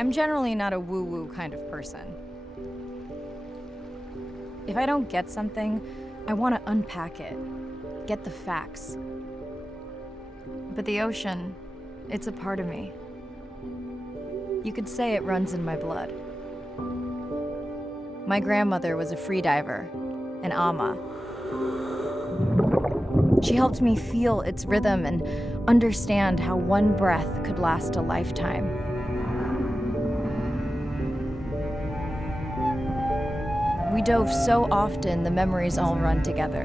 I'm generally not a woo-woo kind of person. If I don't get something, I want to unpack it, get the facts. But the ocean, it's a part of me. You could say it runs in my blood. My grandmother was a freediver, an ama. She helped me feel its rhythm and understand how one breath could last a lifetime. We dove so often, the memories all run together.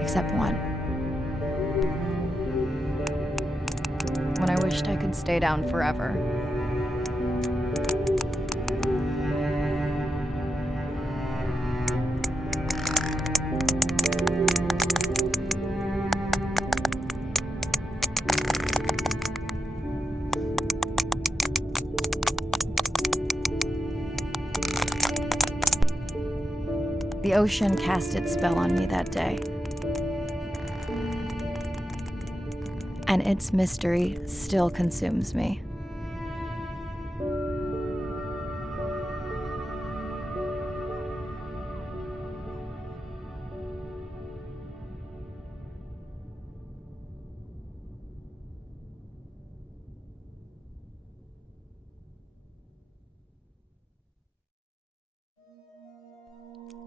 Except one. When I wished I could stay down forever. The ocean cast its spell on me that day. And its mystery still consumes me.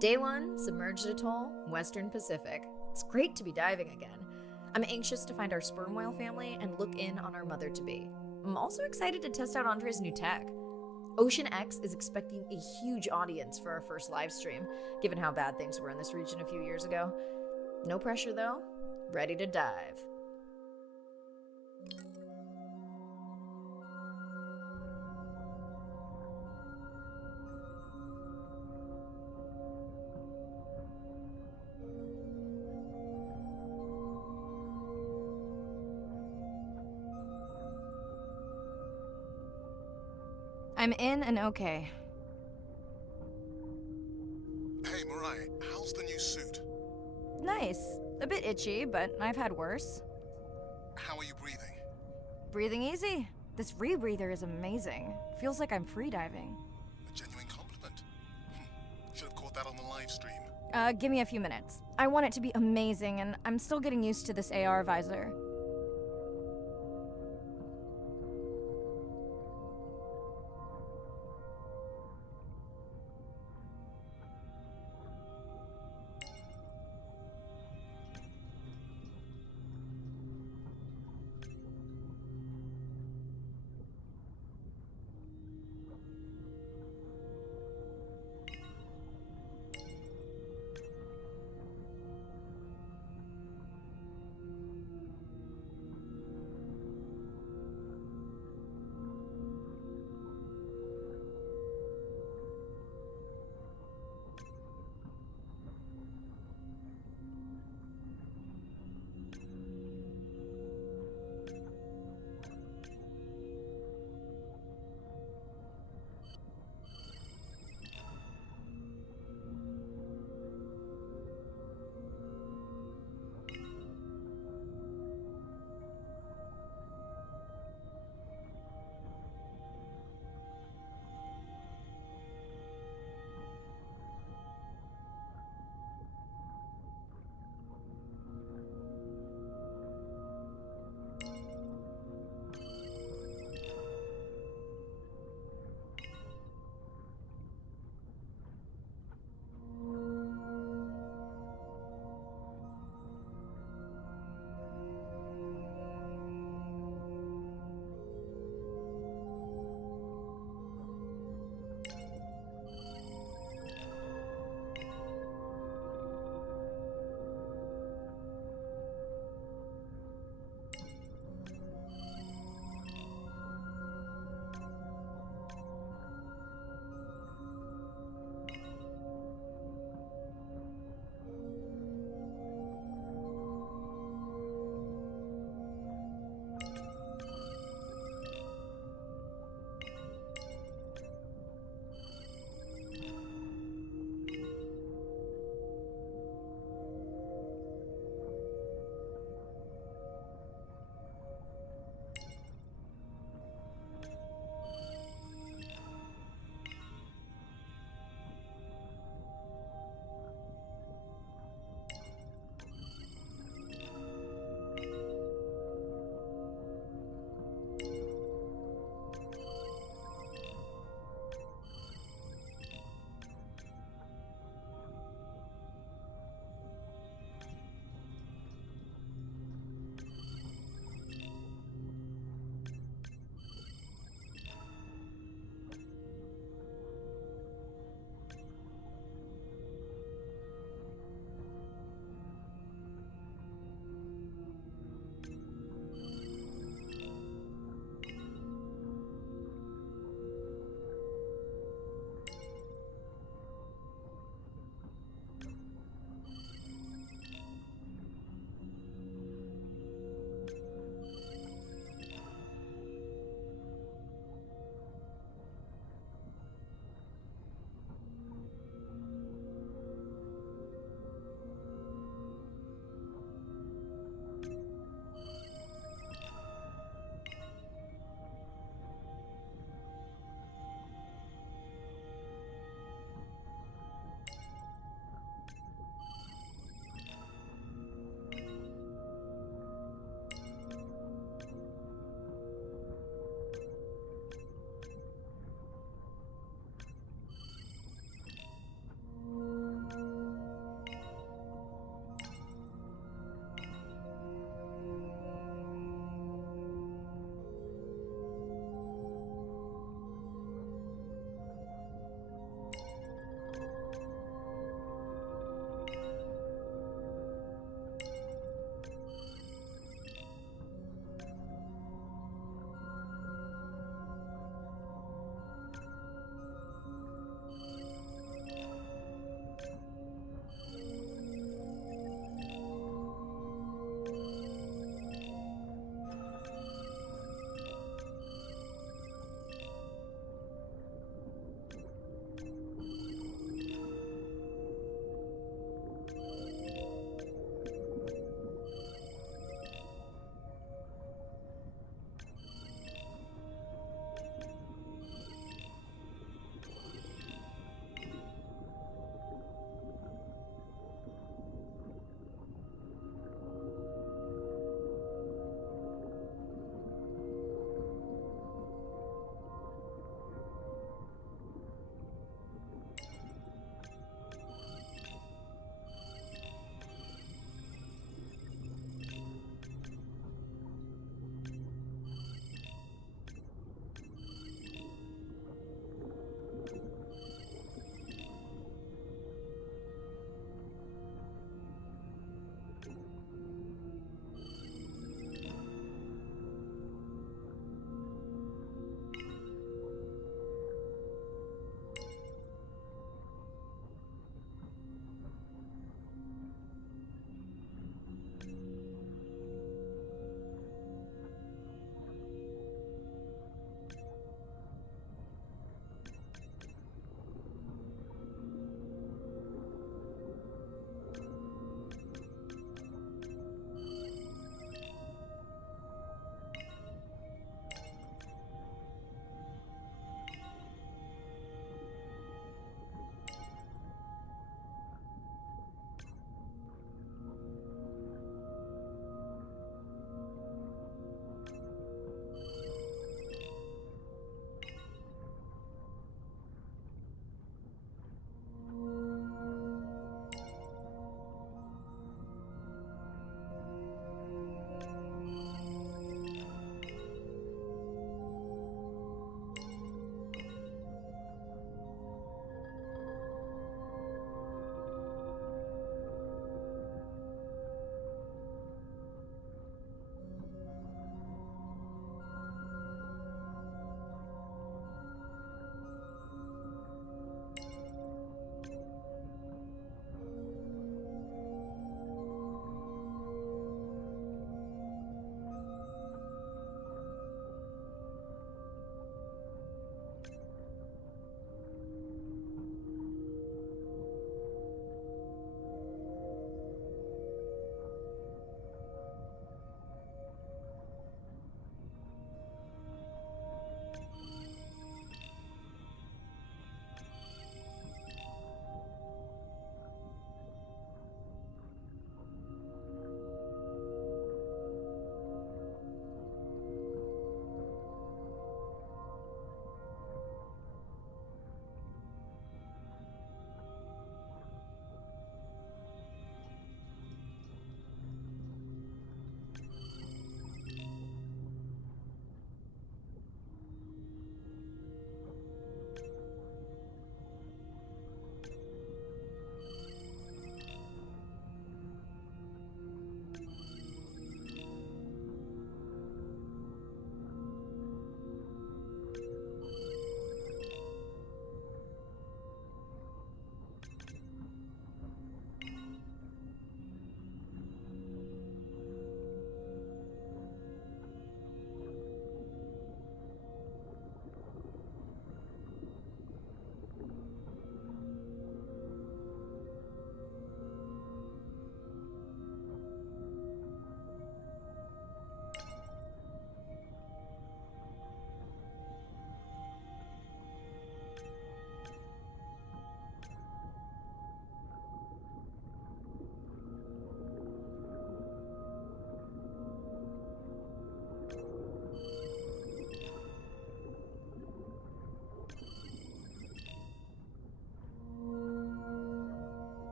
Day 1, Submerged Atoll, Western Pacific. It's great to be diving again. I'm anxious to find our sperm whale family and look in on our mother-to-be. I'm also excited to test out Andre's new tech. Ocean X is expecting a huge audience for our first live stream, given how bad things were in this region a few years ago. No pressure though, ready to dive. I'm in and okay. Hey, Mirai, how's the new suit? Nice. A bit itchy, but I've had worse. How are you breathing? Breathing easy. This rebreather is amazing. Feels like I'm freediving. A genuine compliment. Should have caught that on the live stream. Give me a few minutes. I want it to be amazing, and I'm still getting used to this AR visor.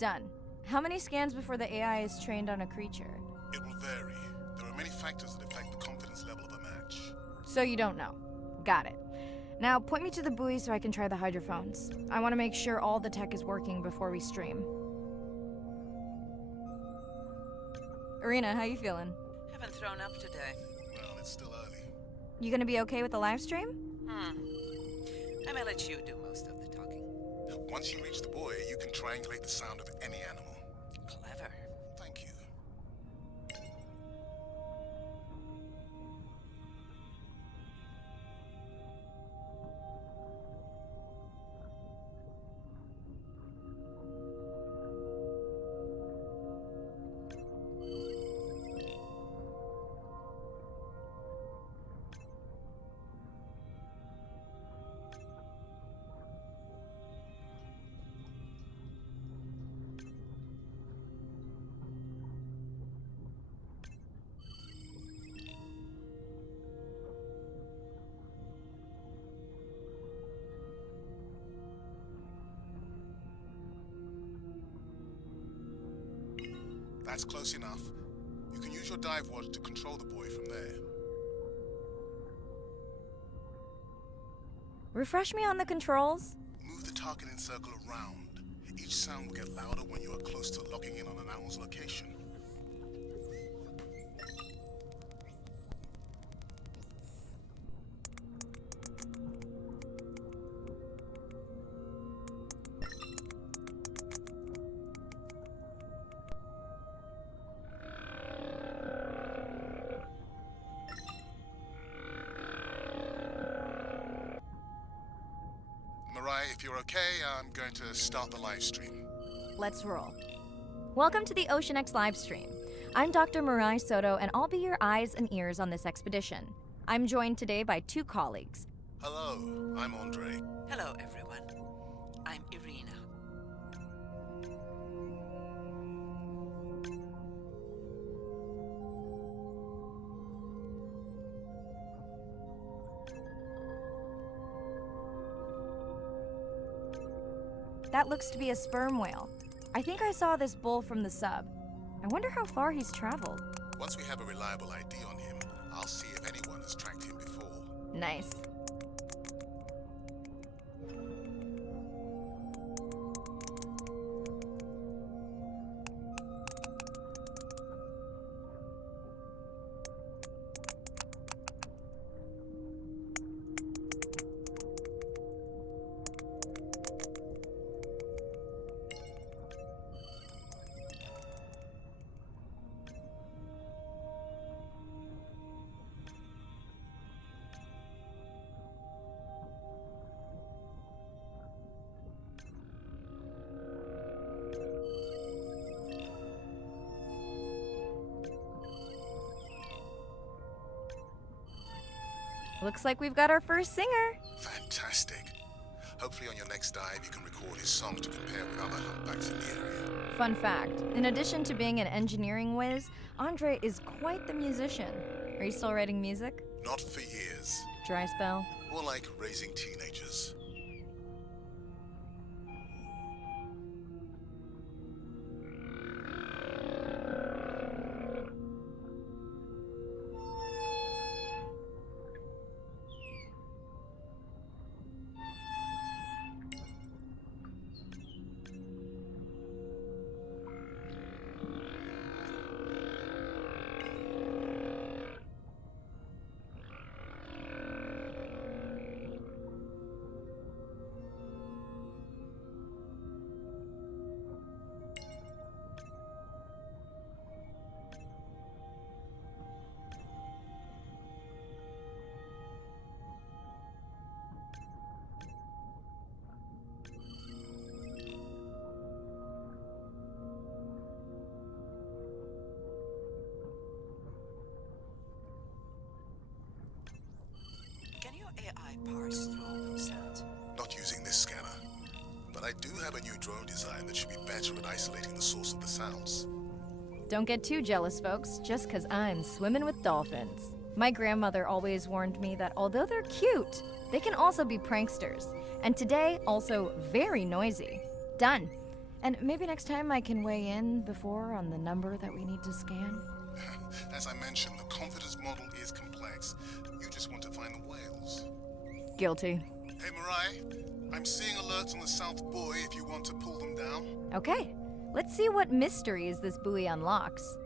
Done. How many scans before the AI is trained on a creature? It will vary. There are many factors that affect the confidence level of a match. So you don't know. Got it. Now, point me to the buoy so I can try the hydrophones. I want to make sure all the tech is working before we stream. Irina, how you feeling? Haven't thrown up today. Well, it's still early. You gonna be okay with the live stream? I may let you do most of the talking. Once you reach the buoy, you can triangulate the sound of any animal. Clever. Thank you. That's close enough. You can use your dive watch to control the buoy from there. Refresh me on the controls? Move the targeting circle around. Each sound will get louder when you are close to locking in on an animal's location. Mariah, if you're okay, I'm going to start the live stream. Let's roll. Welcome to the OceanX livestream. I'm Dr. Mirai Soto, and I'll be your eyes and ears on this expedition. I'm joined today by two colleagues. Hello, I'm Andre. Hello, everyone. I'm Irina. That looks to be a sperm whale. I think I saw this bull from the sub. I wonder how far he's traveled. Once we have a reliable ID on him, I'll see if anyone has tracked him before. Nice. Looks like we've got our first singer. Fantastic. Hopefully on your next dive you can record his song to compare with other humpbacks in the area. Fun fact, in addition to being an engineering whiz, Andre is quite the musician. Are you still writing music? Not for years. Dry spell? More like raising teenagers. Can your AI parse through all those sounds? Not using this scanner. But I do have a new drone design that should be better at isolating the source of the sounds. Don't get too jealous, folks, just 'cause I'm swimming with dolphins. My grandmother always warned me that although they're cute, they can also be pranksters. And today, also very noisy. Done. And maybe next time I can weigh in before on the number that we need to scan? As I mentioned, the confidence model is complex. You just want to find the whales. Guilty. Hey, Mirai, I'm seeing alerts on the South Buoy if you want to pull them down. Okay, let's see what mysteries this buoy unlocks.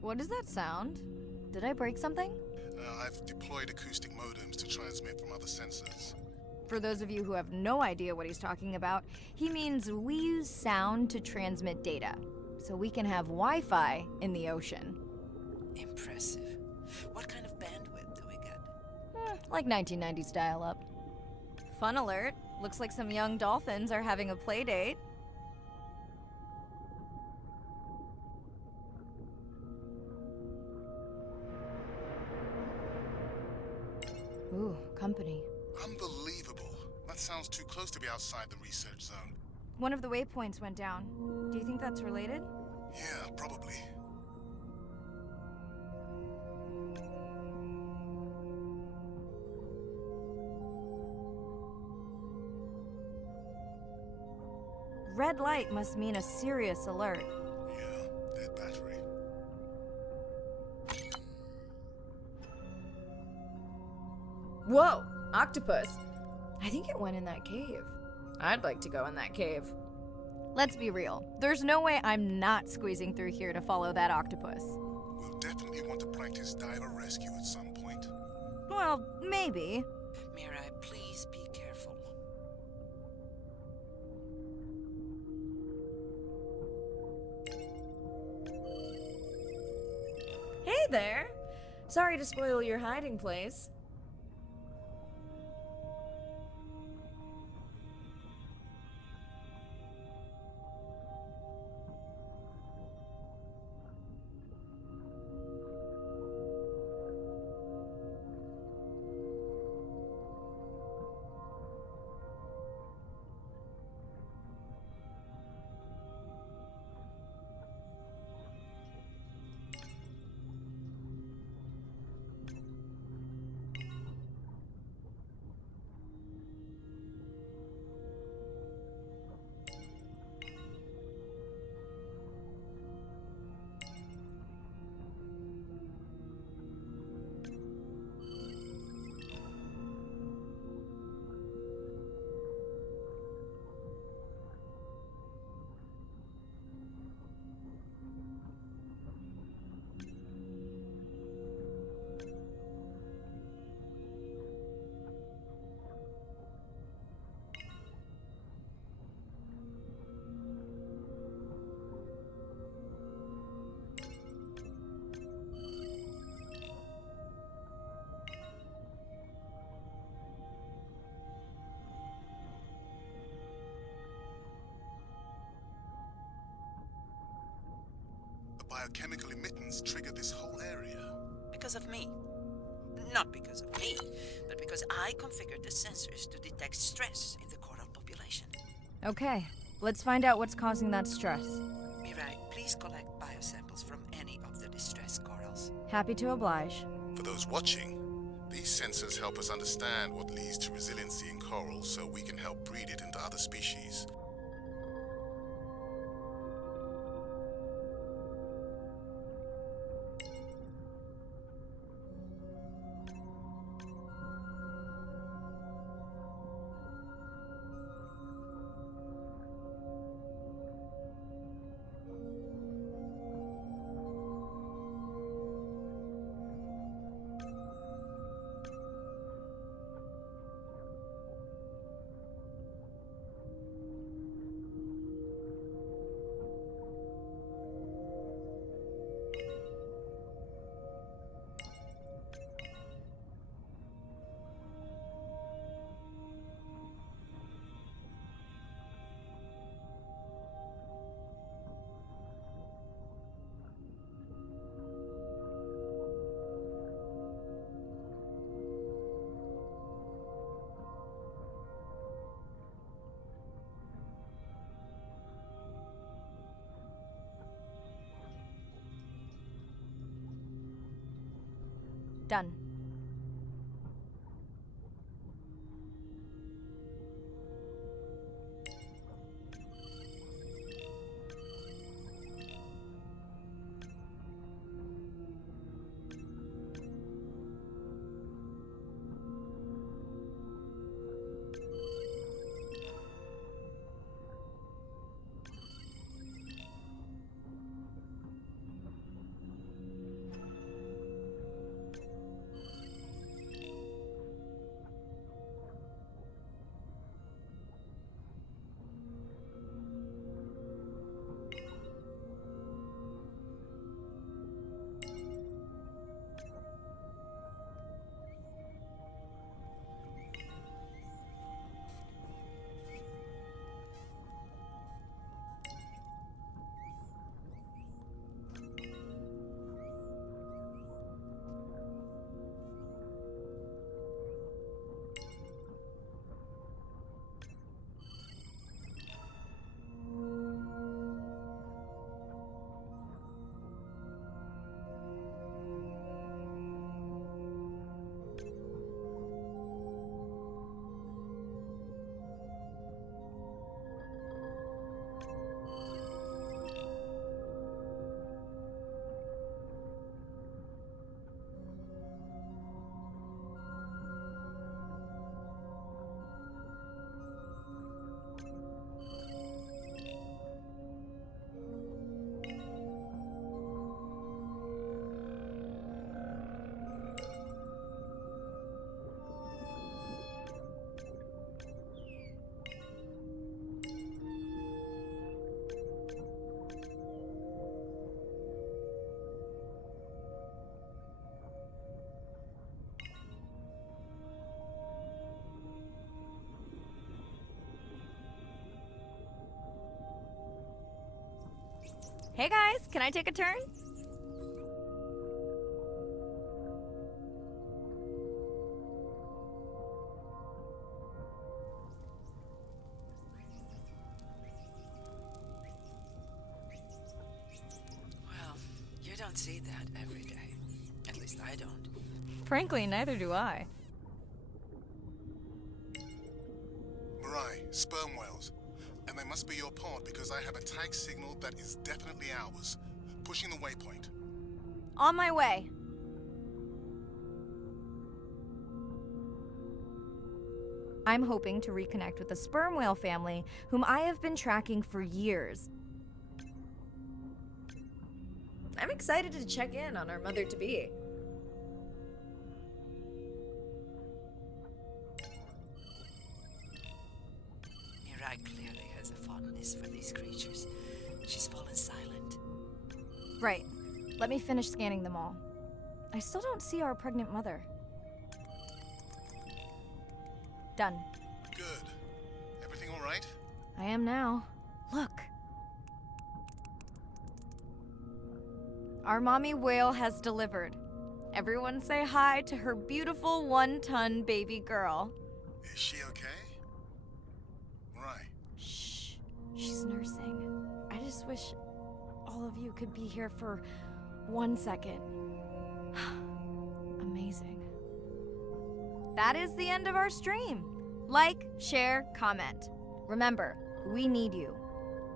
What does that sound? Did I break something? I've deployed acoustic modems to transmit from other sensors. For those of you who have no idea what he's talking about, he means we use sound to transmit data, so we can have Wi-Fi in the ocean. Impressive. What kind of bandwidth do we get? Like 1990s dial-up. Fun alert. Looks like some young dolphins are having a play date. Ooh, company. Unbelievable. That sounds too close to be outside the research zone. One of the waypoints went down. Do you think that's related? Yeah, probably. Red light must mean a serious alert. Yeah, dead battery. Whoa! Octopus! I think it went in that cave. I'd like to go in that cave. Let's be real. There's no way I'm not squeezing through here to follow that octopus. We'll definitely want to practice diver rescue at some point. Well, maybe. Mirai, please be careful. Hey there! Sorry to spoil your hiding place. The biochemical emittance triggered this whole area. Because of me. Not because of me, but because I configured the sensors to detect stress in the coral population. Okay, let's find out what's causing that stress. Mirai, please collect biosamples from any of the distressed corals. Happy to oblige. For those watching, these sensors help us understand what leads to resiliency in coral so we can help breed it into other species. Done. Hey guys, can I take a turn? Well, you don't see that every day. At least I don't. Frankly, neither do I. Mirai, sperm whales. And they must be your pod because I have a tag signal that is definitely ours. Pushing the waypoint. On my way. I'm hoping to reconnect with the sperm whale family, whom I have been tracking for years. I'm excited to check in on our mother-to-be. Mirai clearly has a fondness for these creatures. She's fallen silent. Right. Let me finish scanning them all. I still don't see our pregnant mother. Done. Good. Everything all right? I am now. Look. Our mommy whale has delivered. Everyone say hi to her beautiful 1-ton baby girl. Is she okay? Mirai. Shh. She's nursing. I just wish all of you could be here for 1 second. Amazing. That is the end of our stream. Like, share, comment. Remember, we need you.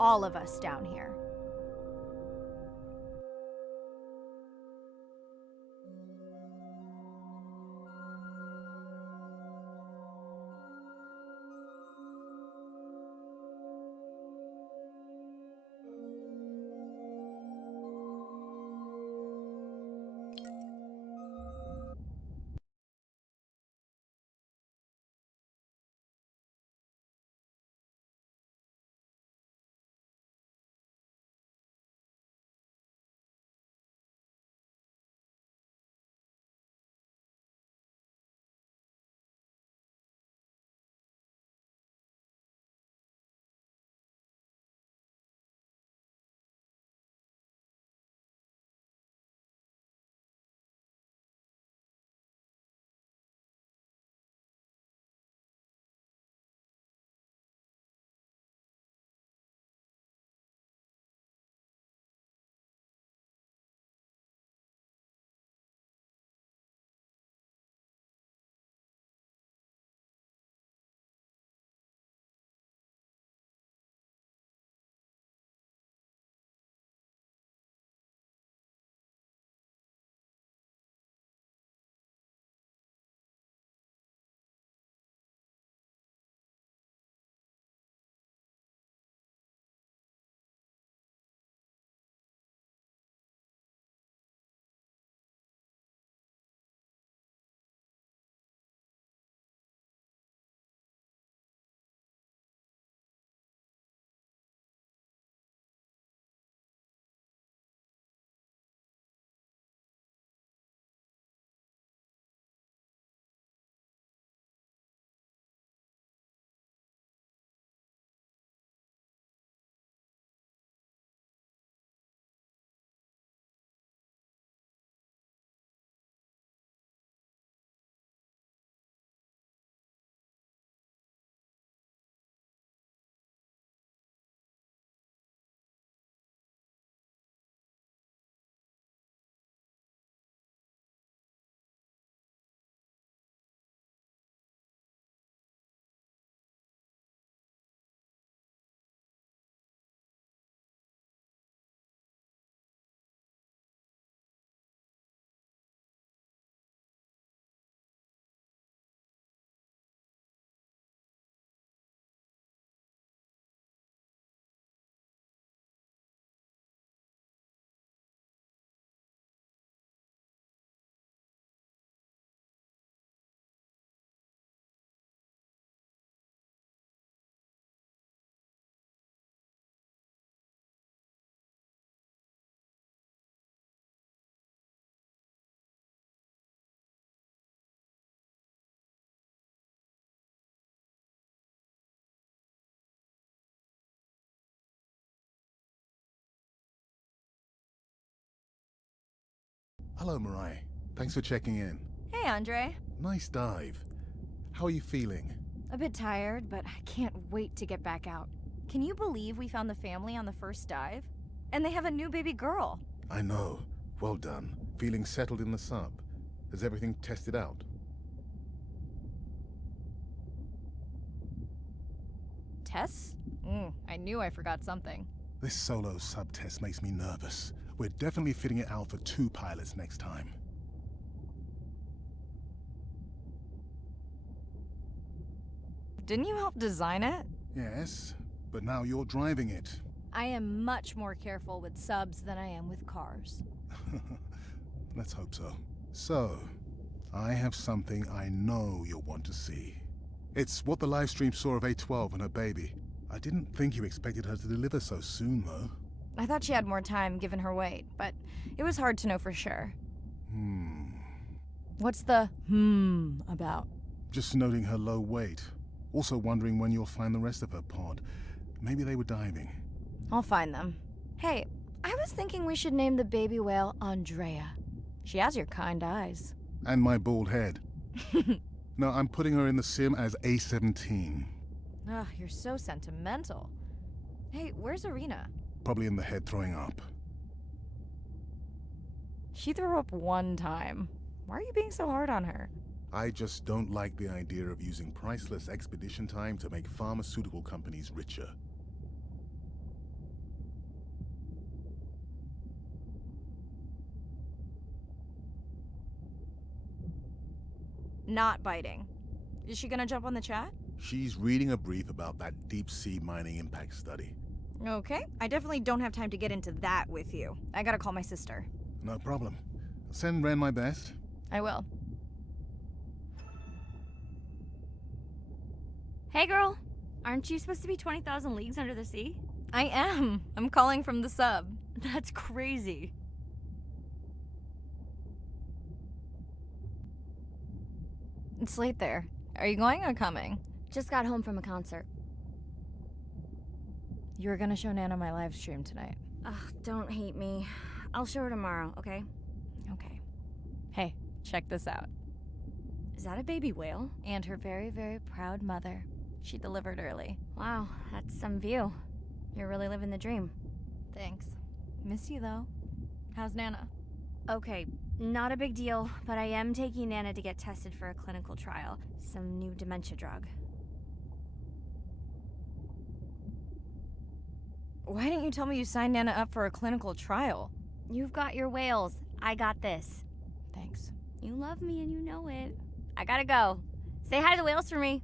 All of us down here. Hello, Mirai. Thanks for checking in. Hey, Andre. Nice dive. How are you feeling? A bit tired, but I can't wait to get back out. Can you believe we found the family on the first dive? And they have a new baby girl. I know. Well done. Feeling settled in the sub. Has everything tested out? Tess? I knew I forgot something. This solo sub test makes me nervous. We're definitely fitting it out for 2 pilots next time. Didn't you help design it? Yes, but now you're driving it. I am much more careful with subs than I am with cars. Let's hope so. So, I have something I know you'll want to see. It's what the livestream saw of A12 and her baby. I didn't think you expected her to deliver so soon, though. I thought she had more time given her weight, but it was hard to know for sure. What's the about? Just noting her low weight. Also wondering when you'll find the rest of her pod. Maybe they were diving. I'll find them. Hey, I was thinking we should name the baby whale Andrea. She has your kind eyes. And my bald head. No, I'm putting her in the sim as A17. Ugh, you're so sentimental. Hey, where's Arena? Probably in the head throwing up. She threw up one time. Why are you being so hard on her? I just don't like the idea of using priceless expedition time to make pharmaceutical companies richer. Not biting. Is she gonna jump on the chat? She's reading a brief about that deep-sea mining impact study. Okay, I definitely don't have time to get into that with you. I gotta call my sister. No problem. Send Ren my best. I will. Hey girl, aren't you supposed to be 20,000 leagues under the sea? I am. I'm calling from the sub. That's crazy. It's late there. Are you going or coming? Just got home from a concert. You were gonna show Nana my live stream tonight. Ugh, don't hate me. I'll show her tomorrow, okay? Okay. Hey, check this out. Is that a baby whale? And her very, very proud mother. She delivered early. Wow, that's some view. You're really living the dream. Thanks. Miss you, though. How's Nana? Okay, not a big deal, but I am taking Nana to get tested for a clinical trial. Some new dementia drug. Why didn't you tell me you signed Nana up for a clinical trial? You've got your whales. I got this. Thanks. You love me and you know it. I gotta go. Say hi to the whales for me.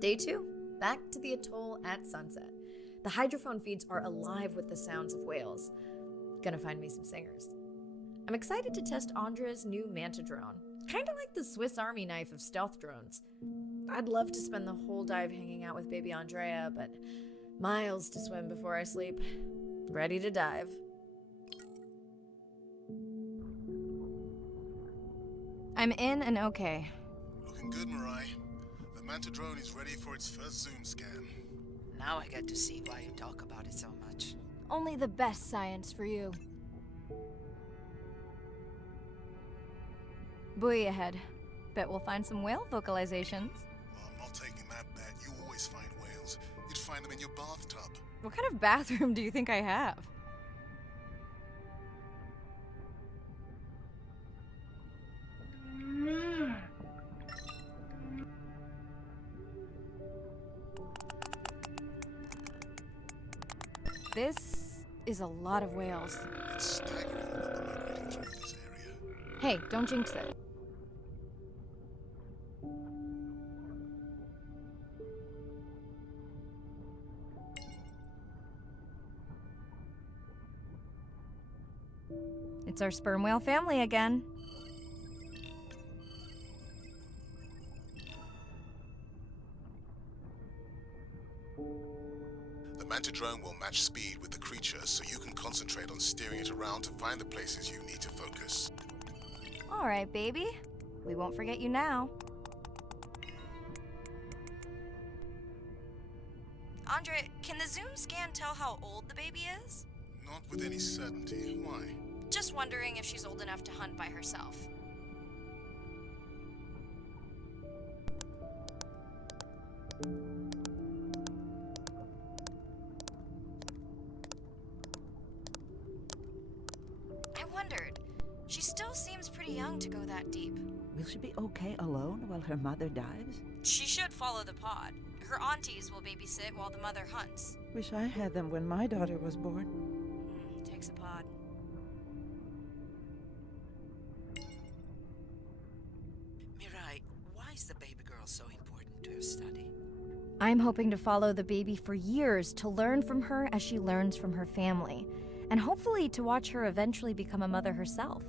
Day 2. Back to the atoll at sunset. The hydrophone feeds are alive with the sounds of whales. Gonna find me some singers. I'm excited to test Andrea's new Manta drone. Kinda like the Swiss Army knife of stealth drones. I'd love to spend the whole dive hanging out with baby Andrea, but miles to swim before I sleep. Ready to dive. I'm in and okay. Looking good, Mirai. The Manta drone is ready for its first zoom scan. Now I get to see why you talk about it so much. Only the best science for you. Buoy ahead. Bet we'll find some whale vocalizations. Well, I'm not taking that bet. You always find whales. You'd find them in your bathtub. What kind of bathroom do you think I have? This is a lot of whales. It's staggering the number migrating through this area. Hey, don't jinx it. It's our sperm whale family again. Mantidrone will match speed with the creature so you can concentrate on steering it around to find the places you need to focus. All right, baby. We won't forget you now. Andre, can the zoom scan tell how old the baby is? Not with any certainty. Why? Just wondering if she's old enough to hunt by herself. I wondered. She still seems pretty young to go that deep. Will she be okay alone while her mother dives? She should follow the pod. Her aunties will babysit while the mother hunts. Wish I had them when my daughter was born. Takes a pod. Mirai, why is the baby girl so important to your study? I'm hoping to follow the baby for years to learn from her as she learns from her family, and hopefully to watch her eventually become a mother herself.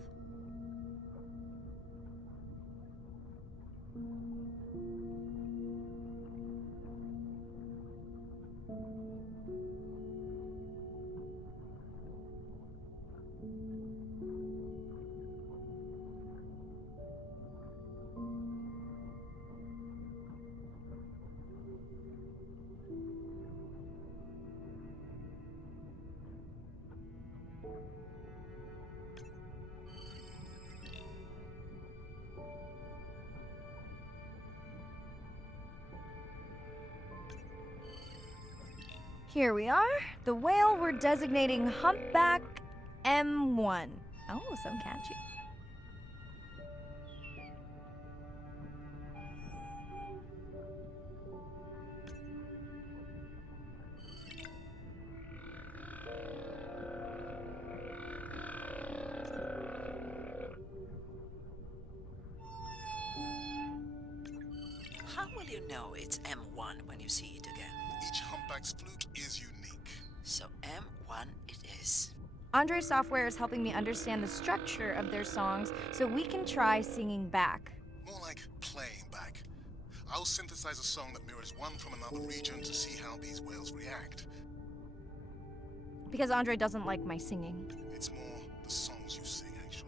Here we are, the whale we're designating Humpback M1. Oh, so catchy. How will you know it's M1 when you see it again? Each humpback's fluke is unique. So M1 it is. Andre Software is helping me understand the structure of their songs so we can try singing back. More like playing back. I'll synthesize a song that mirrors one from another region to see how these whales react. Because Andre doesn't like my singing. It's more the songs you sing, actually.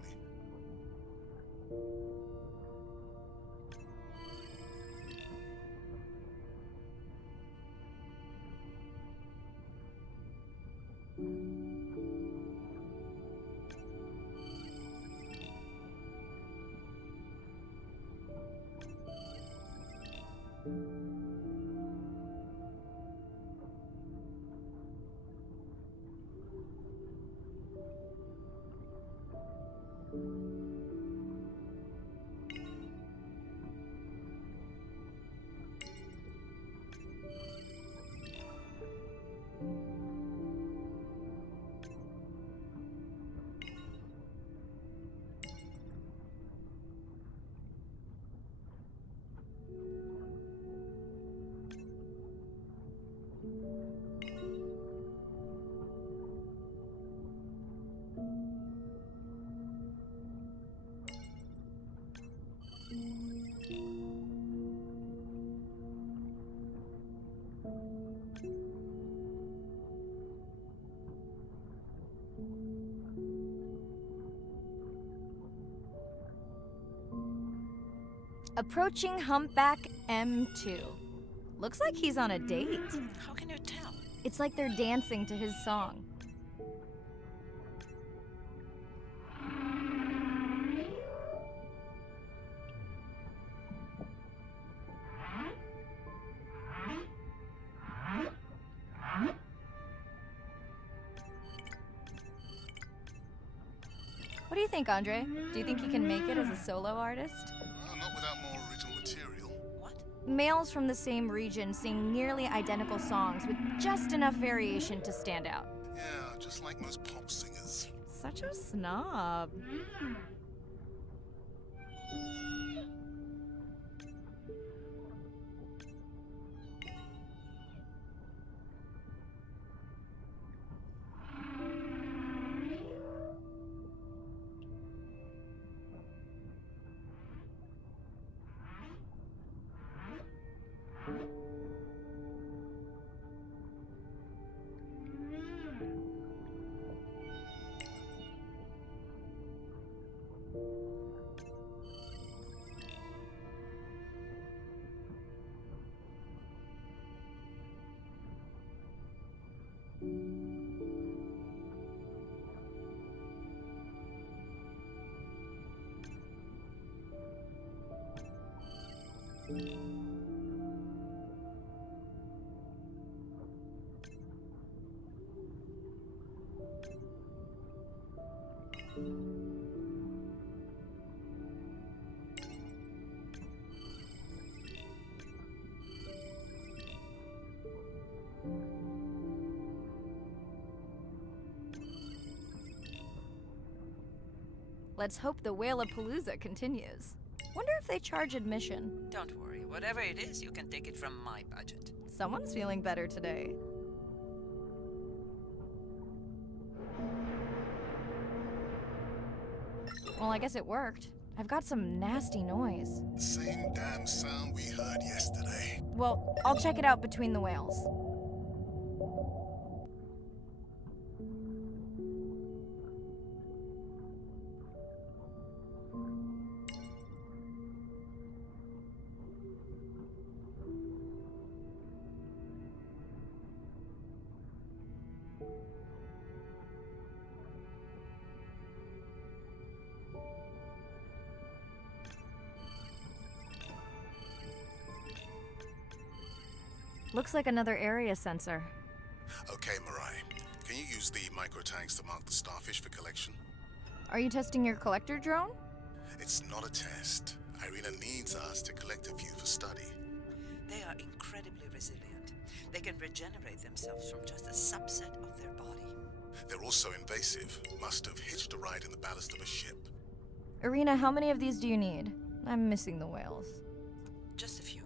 Approaching Humpback M2. Looks like he's on a date. How can you tell? It's like they're dancing to his song. What do you think, Andre? Do you think he can make it as a solo artist? Not without more original material. What? Males from the same region sing nearly identical songs with just enough variation to stand out. Yeah, just like most pop singers. Such a snob. Let's hope the Whalapalooza continues. Wonder if they charge admission. Don't worry, whatever it is, you can take it from my budget. Someone's feeling better today. Well, I guess it worked. I've got some nasty noise. Same damn sound we heard yesterday. Well, I'll check it out between the whales. Looks like another area sensor. Okay, Mirai. Can you use the microtags to mark the starfish for collection? Are you testing your collector drone? It's not a test. Irina needs us to collect a few for study. They are incredibly resilient. They can regenerate themselves from just a subset of their body. They're also invasive. Must have hitched a ride in the ballast of a ship. Irina, how many of these do you need? I'm missing the whales. Just a few.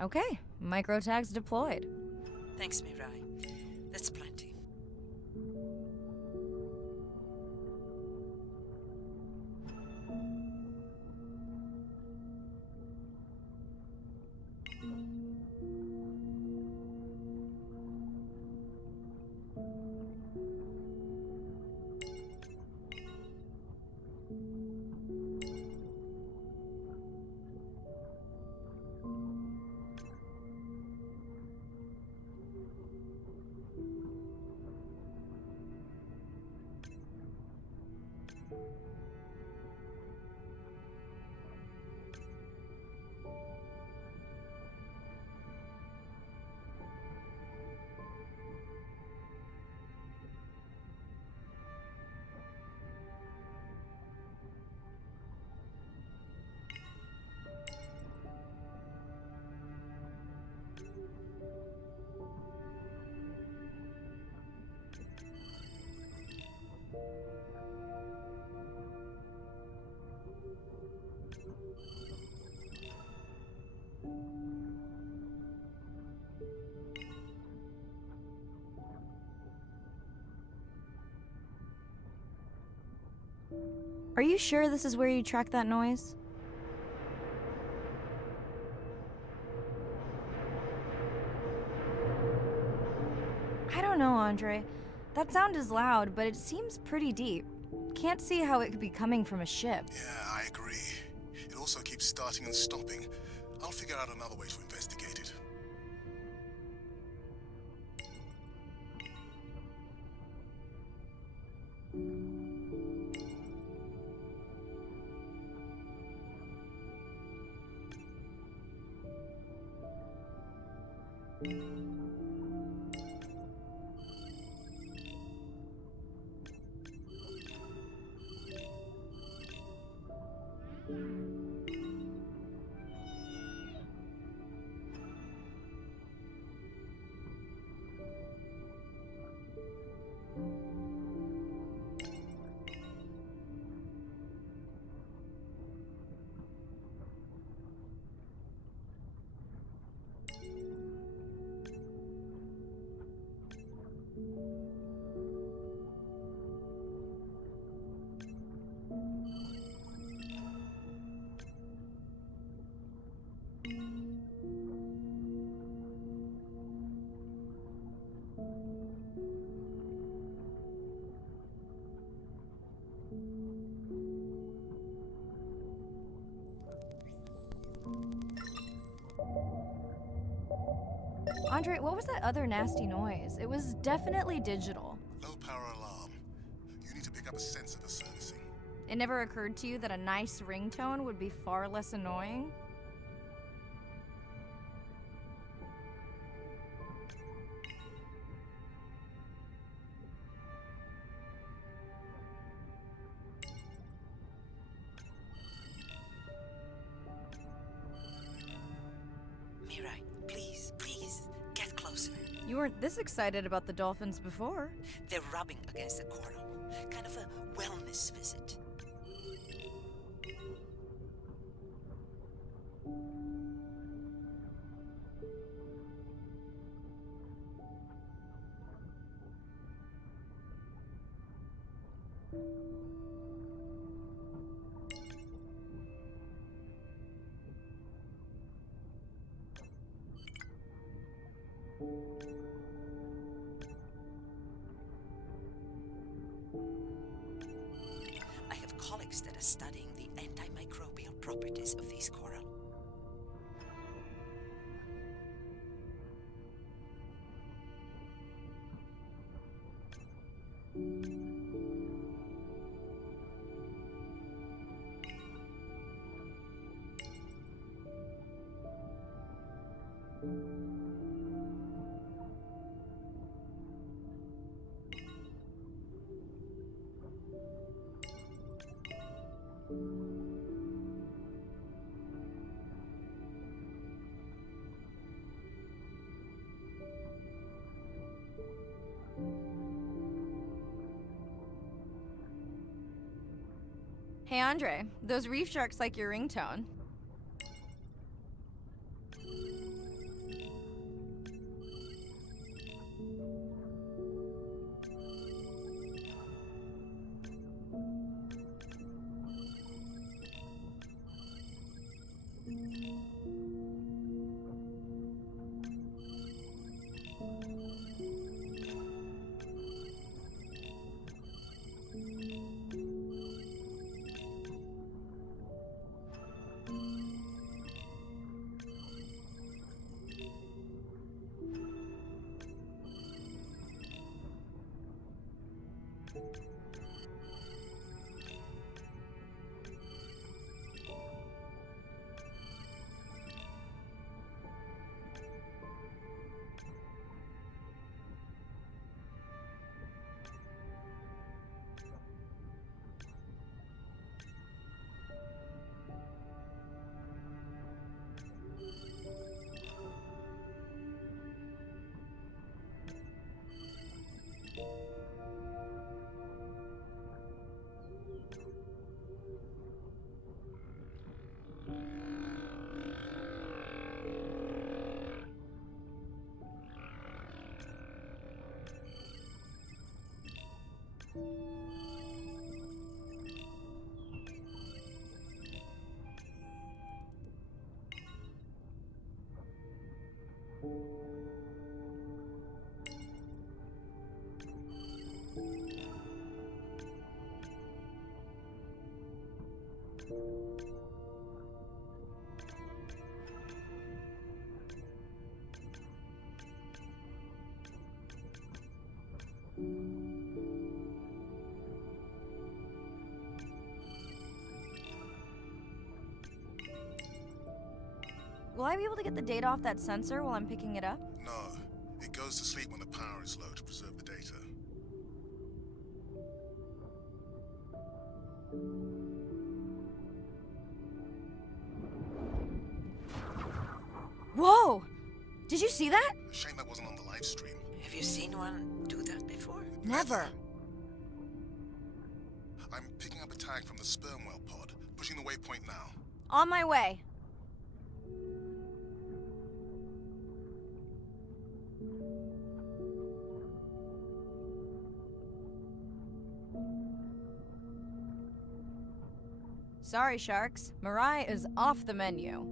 Okay, microtags deployed. Thanks, Mirai. That's plenty. Are you sure this is where you track that noise? I don't know, Andre. That sound is loud, but it seems pretty deep. Can't see how it could be coming from a ship. Yeah, I agree. It also keeps starting and stopping. I'll figure out another way to investigate it. Andre, what was that other nasty noise? It was definitely digital. Low power alarm. You need to pick up a sensor for servicing. It never occurred to you that a nice ringtone would be far less annoying? Mirai, please, please, get closer. You weren't this excited about the dolphins before. They're rubbing against the coral. Kind of a wellness visit. I have colleagues that are studying the antimicrobial properties of these coral. Hey Andre, those reef sharks like your ringtone. Will I be able to get the data off that sensor while I'm picking it up? No. It goes to sleep when the power is low to preserve the data. Whoa! Did you see that? Shame that wasn't on the live stream. Have you seen one do that before? Never. I'm picking up a tag from the sperm whale pod. Pushing the waypoint now. On my way. Sorry, sharks. Mirai is off the menu.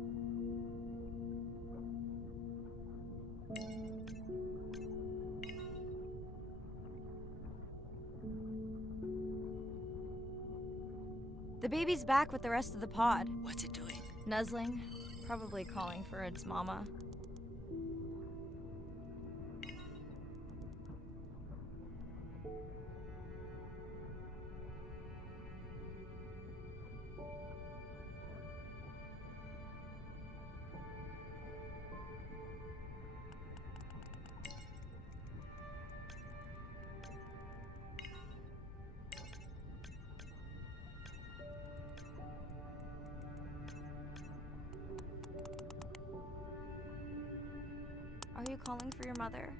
The baby's back with the rest of the pod. What's it doing? Nuzzling, probably calling for its mama. Are you calling for your mother?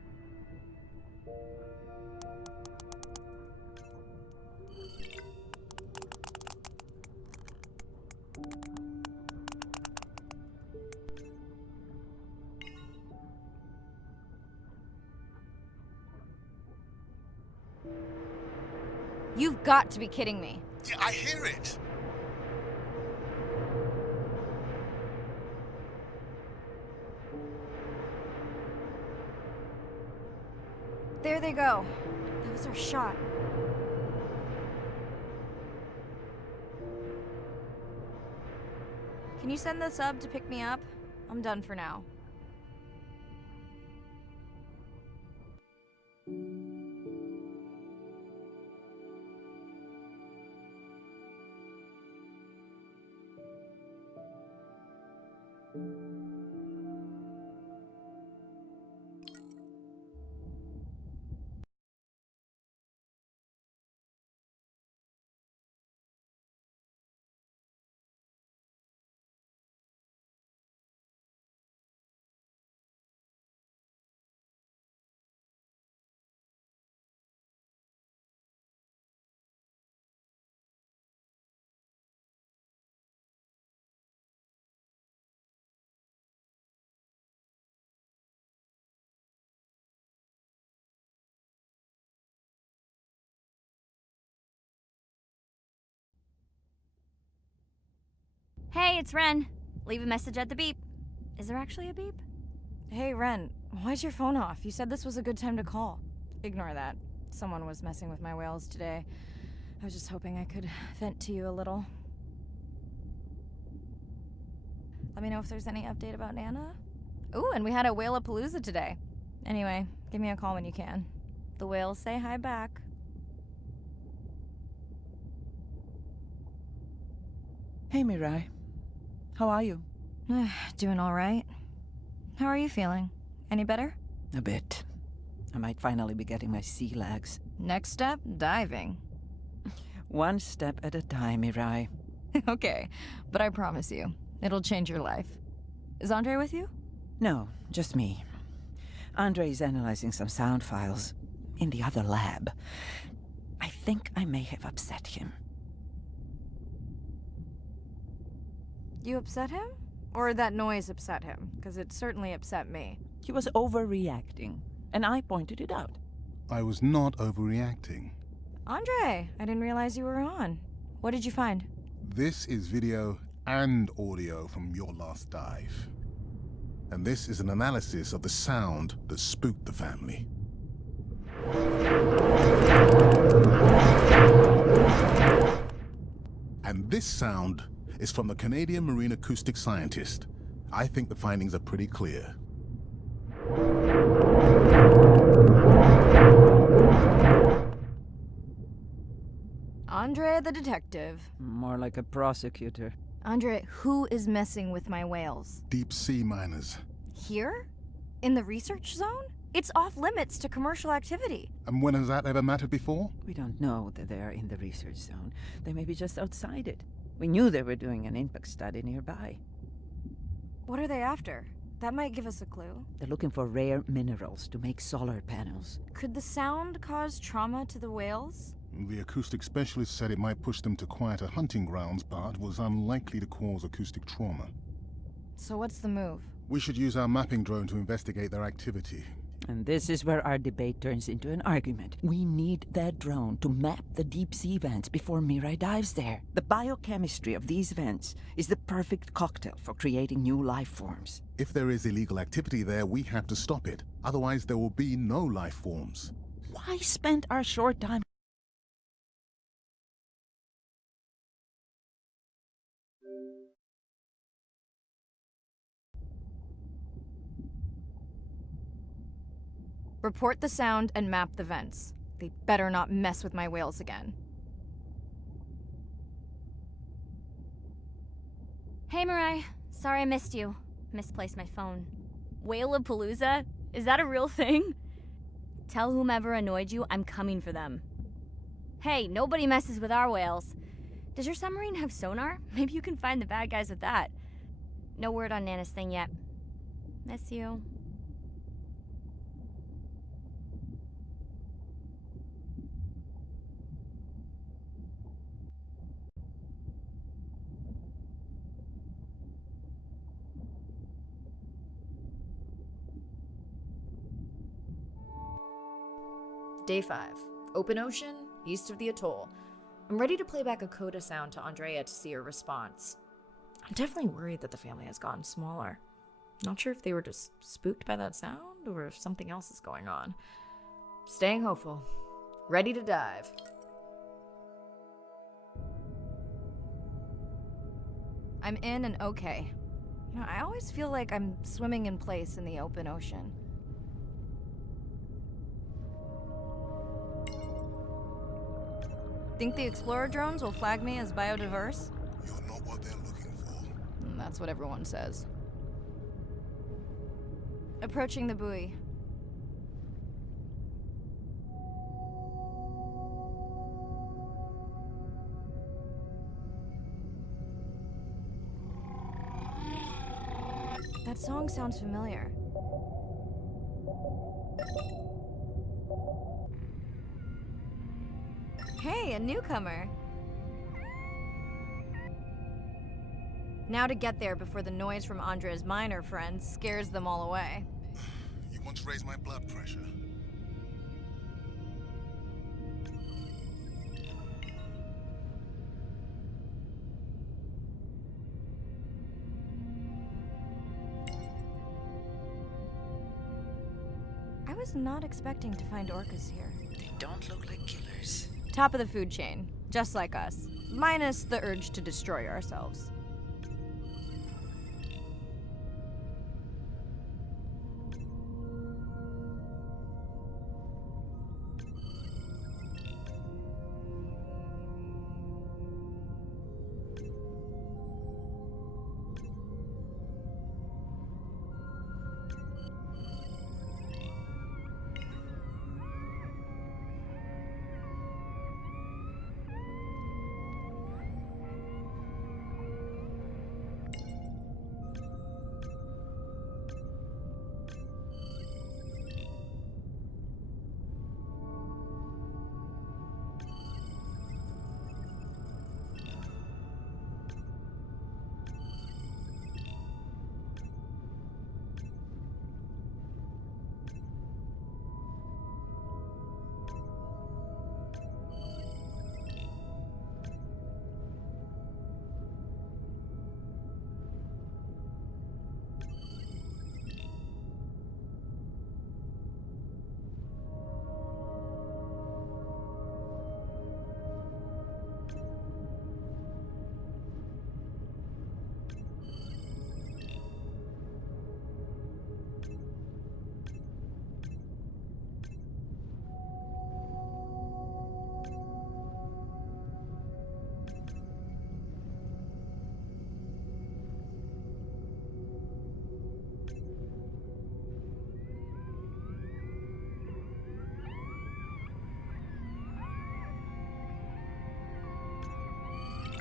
You've got to be kidding me. Yeah, I hear it. There they go. That was our shot. Can you send the sub to pick me up? I'm done for now. Hey, it's Ren. Leave a message at the beep. Is there actually a beep? Hey, Ren, why's your phone off? You said this was a good time to call. Ignore that. Someone was messing with my whales today. I was just hoping I could vent to you a little. Let me know if there's any update about Nana. Ooh, and we had a Whale-a-Palooza today. Anyway, give me a call when you can. The whales say hi back. Hey, Mirai. How are you? Doing all right. How are you feeling? Any better? A bit. I might finally be getting my sea legs. Next step, diving. One step at a time, Mirai. Okay, but I promise you, it'll change your life. Is Andre with you? No, just me. Andre is analyzing some sound files in the other lab. I think I may have upset him. You upset him? Or that noise upset him? Because it certainly upset me. He was overreacting, and I pointed it out. I was not overreacting. Andre, I didn't realize you were on. What did you find? This is video and audio from your last dive. And this is an analysis of the sound that spooked the family. And this sound is from the Canadian marine acoustic scientist. I think the findings are pretty clear. Andre the detective. More like a prosecutor. Andre, who is messing with my whales? Deep sea miners. Here? In the research zone? It's off limits to commercial activity. And when has that ever mattered before? We don't know that they are in the research zone. They may be just outside it. We knew they were doing an impact study nearby. What are they after? That might give us a clue. They're looking for rare minerals to make solar panels. Could the sound cause trauma to the whales? The acoustic specialist said it might push them to quieter hunting grounds, but was unlikely to cause acoustic trauma. So what's the move? We should use our mapping drone to investigate their activity. And this is where our debate turns into an argument. We need that drone to map the deep sea vents before Mirai dives there. The biochemistry of these vents is the perfect cocktail for creating new life forms. If there is illegal activity there, we have to stop it. Otherwise, there will be no life forms. Why spend our short time? Report the sound and map the vents. They better not mess with my whales again. Hey, Mirai. Sorry I missed you. Misplaced my phone. Whale-a-palooza? Is that a real thing? Tell whomever annoyed you I'm coming for them. Hey, nobody messes with our whales. Does your submarine have sonar? Maybe you can find the bad guys with that. No word on Nana's thing yet. Miss you. Day 5. Open ocean, east of the atoll. I'm ready to play back a coda sound to Andrea to see her response. I'm definitely worried that the family has gotten smaller. Not sure if they were just spooked by that sound or if something else is going on. Staying hopeful. Ready to dive. I'm in and okay. You know, I always feel like I'm swimming in place in the open ocean. Think the Explorer drones will flag me as biodiverse? You're not what they're looking for. That's what everyone says. Approaching the buoy. That song sounds familiar. Hey, a newcomer. Now to get there before the noise from Andrea's miner friends scares them all away. You want to raise my blood pressure? I was not expecting to find orcas here. They don't look like killers. Top of the food chain, just like us. Minus the urge to destroy ourselves.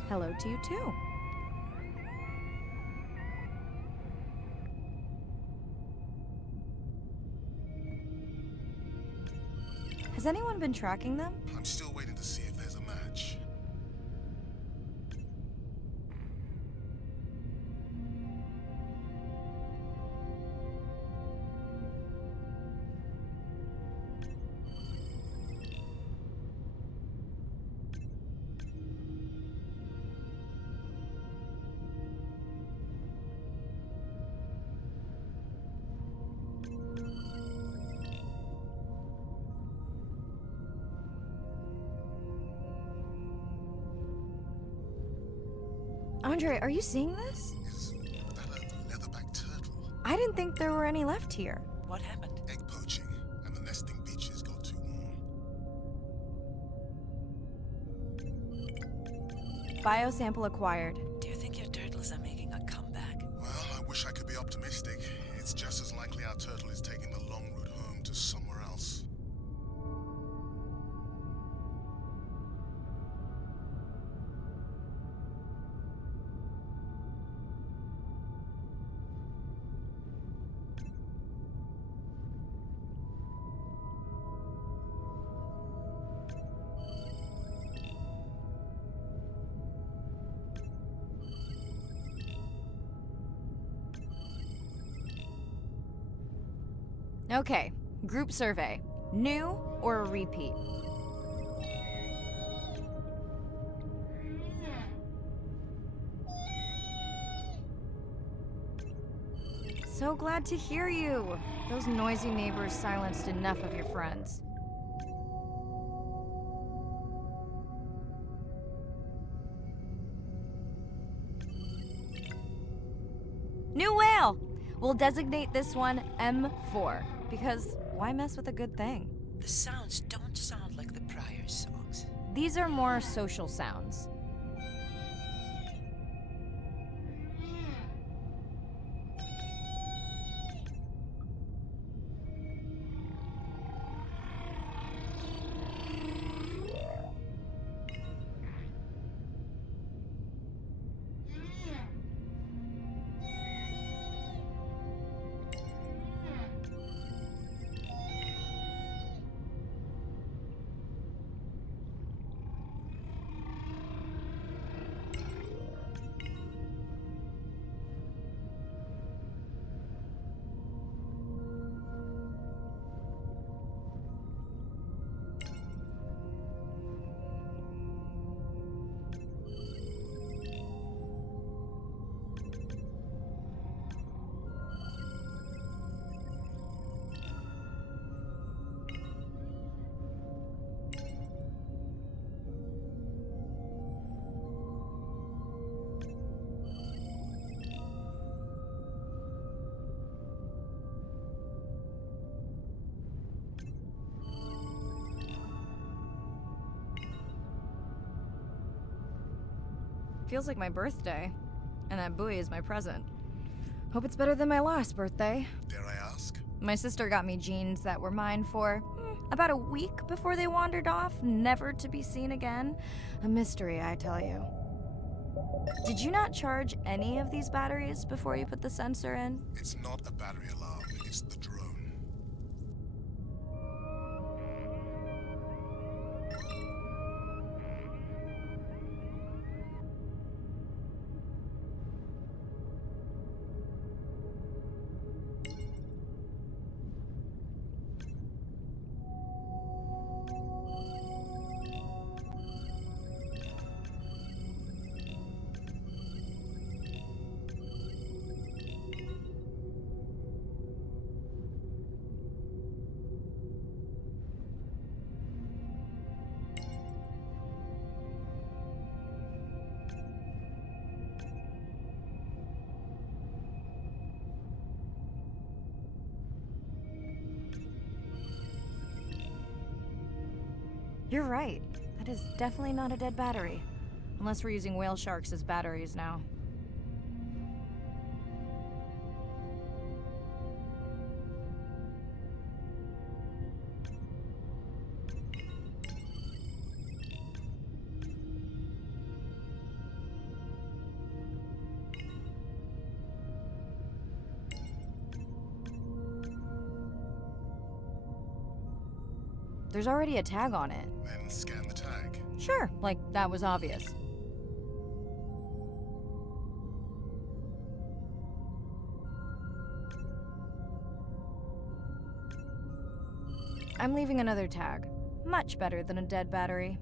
Hello to you too. Has anyone been tracking them? I'm still waiting to see if there's a match. Andre, are you seeing this? Is that a leatherback turtle? I didn't think there were any left here. What happened? Egg poaching, and the nesting beaches got too warm. Biosample acquired. Do you think your turtles are making a comeback? Well, I wish I could be optimistic. It's just as likely our turtle is taking the long route home to somewhere else. Okay, group survey. New or a repeat? So glad to hear you. Those noisy neighbors silenced enough of your friends. New whale! We'll designate this one M4, because why mess with a good thing? The sounds don't sound like the prior songs. These are more social sounds. Feels like my birthday, and that buoy is my present. Hope it's better than my last birthday. Dare I ask? My sister got me jeans that were mine for about a week before they wandered off, never to be seen again. A mystery, I tell you. Did you not charge any of these batteries before you put the sensor in? It's not a battery alarm, it's the drone. You're right. That is definitely not a dead battery. Unless we're using whale sharks as batteries now. There's already a tag on it. Then scan the tag. Sure, like that was obvious. I'm leaving another tag. Much better than a dead battery.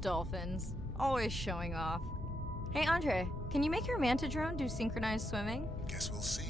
Dolphins. Always showing off. Hey, Andre, can you make your manta drone do synchronized swimming? Guess we'll see.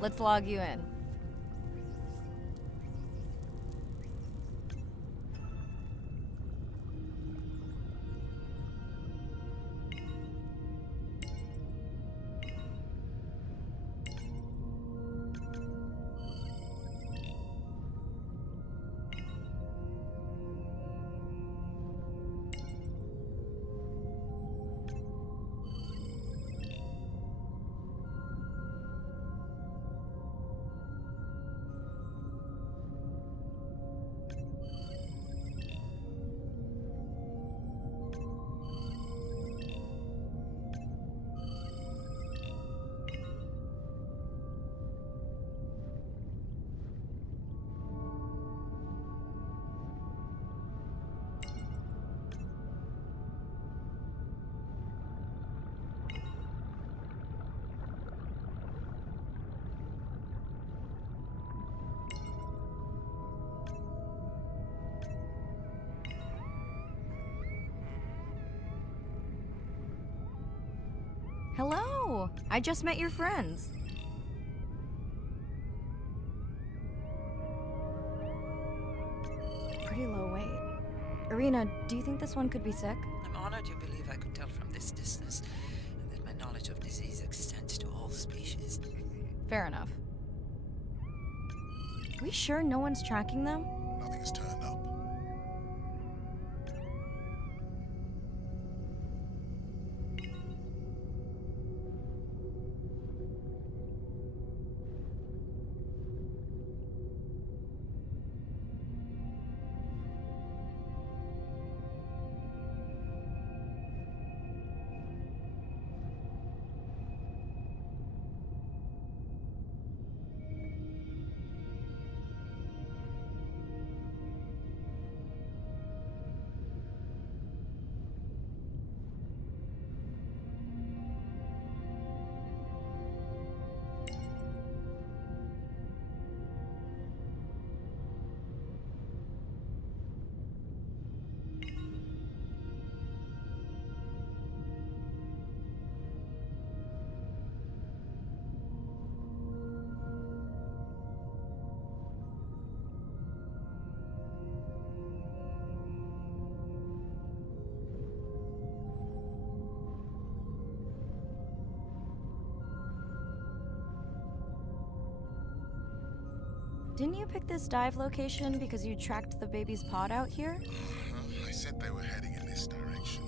let's log you in. Hello! I just met your friends. Pretty low weight. Irina, do you think this one could be sick? I'm honored you believe I could tell from this distance, and that my knowledge of disease extends to all species. Fair enough. We sure no one's tracking them? Nothing's turned up. Didn't you pick this dive location because you tracked the baby's pod out here? I said they were heading in this direction.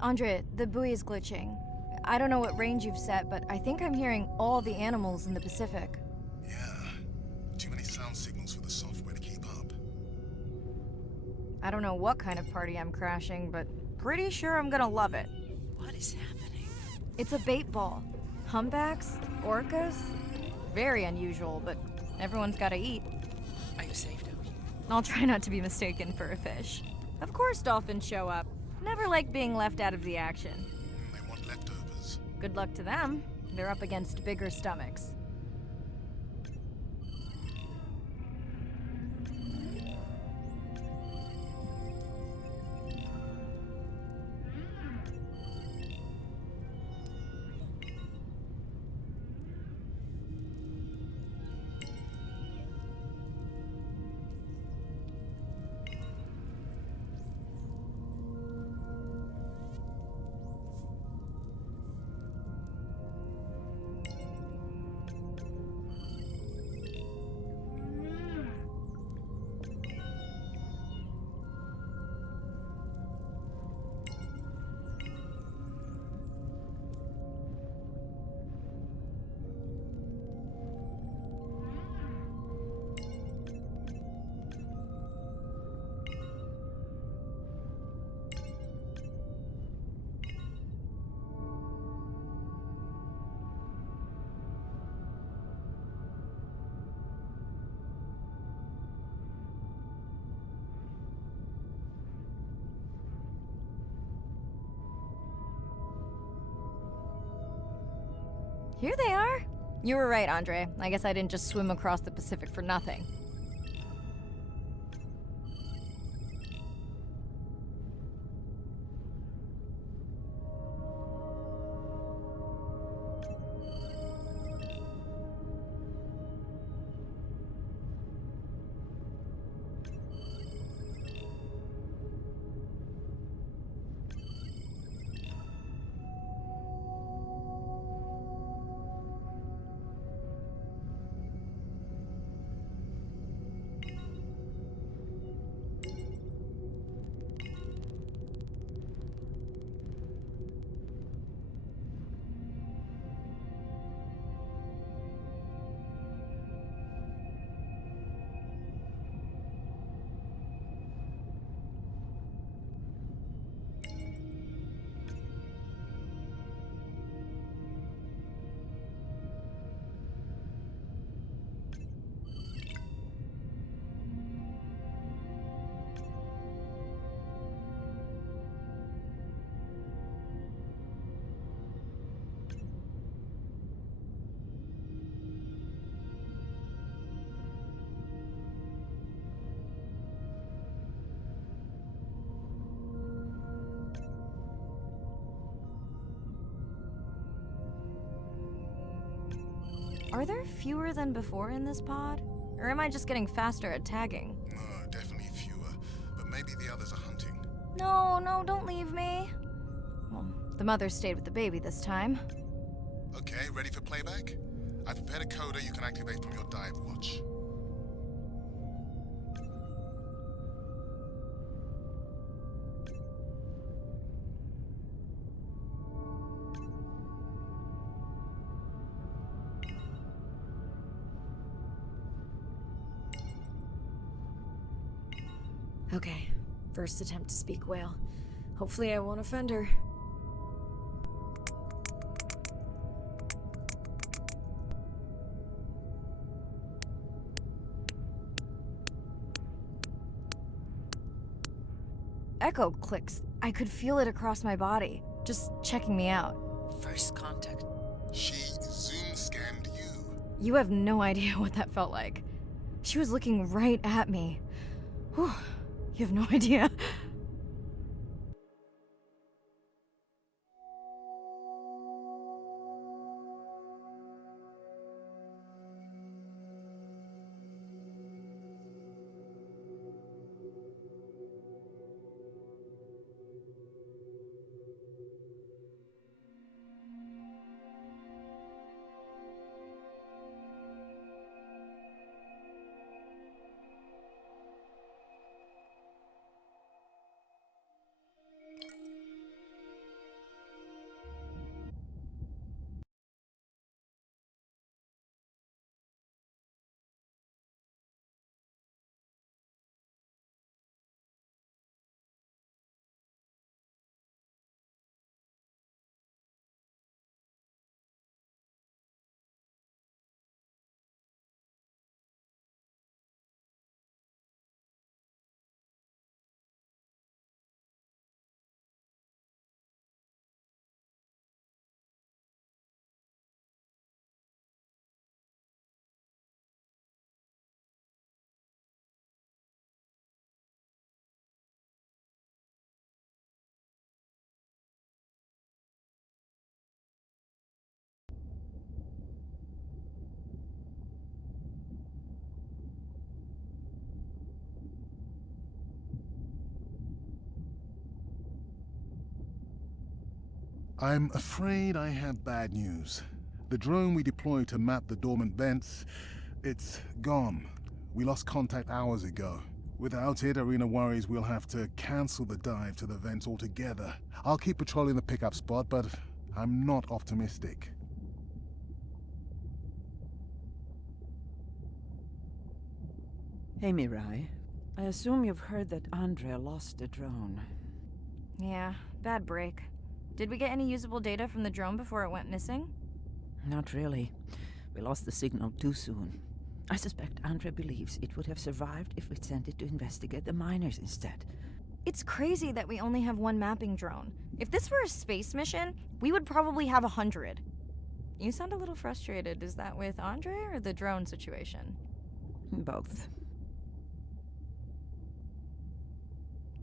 Andre, the buoy is glitching. I don't know what range you've set, but I think I'm hearing all the animals in the Pacific. Yeah. Too many sound signals for the software to keep up. I don't know what kind of party I'm crashing, but pretty sure I'm gonna love it. What is happening? It's a bait ball. Humpbacks? Orcas? Very unusual, but everyone's gotta eat. Are you safe, Toby? I'll try not to be mistaken for a fish. Of course dolphins show up. Never like being left out of the action. They want leftovers. Good luck to them. They're up against bigger stomachs. Here they are. You were right, Andre. I guess I didn't just swim across the Pacific for nothing. Are there fewer than before in this pod? Or am I just getting faster at tagging? No, definitely fewer. But maybe the others are hunting. No, don't leave me. Well, the mother stayed with the baby this time. Okay, ready for playback? I've prepared a coder you can activate from your dive watch. Okay, first attempt to speak whale. Hopefully I won't offend her. Echo clicks. I could feel it across my body, just checking me out. First contact. She zoom scanned you. You have no idea what that felt like. She was looking right at me. Whew, you have no idea. I'm afraid I have bad news. The drone we deployed to map the dormant vents, it's gone. We lost contact hours ago. Without it, Arena worries we'll have to cancel the dive to the vents altogether. I'll keep patrolling the pickup spot, but I'm not optimistic. Hey, Mirai. I assume you've heard that Andrea lost the drone. Yeah, bad break. Did we get any usable data from the drone before it went missing? Not really. We lost the signal too soon. I suspect Andrea believes it would have survived if we'd sent it to investigate the miners instead. It's crazy that we only have one mapping drone. If this were a space mission, we would probably have 100. You sound a little frustrated. Is that with Andre or the drone situation? Both.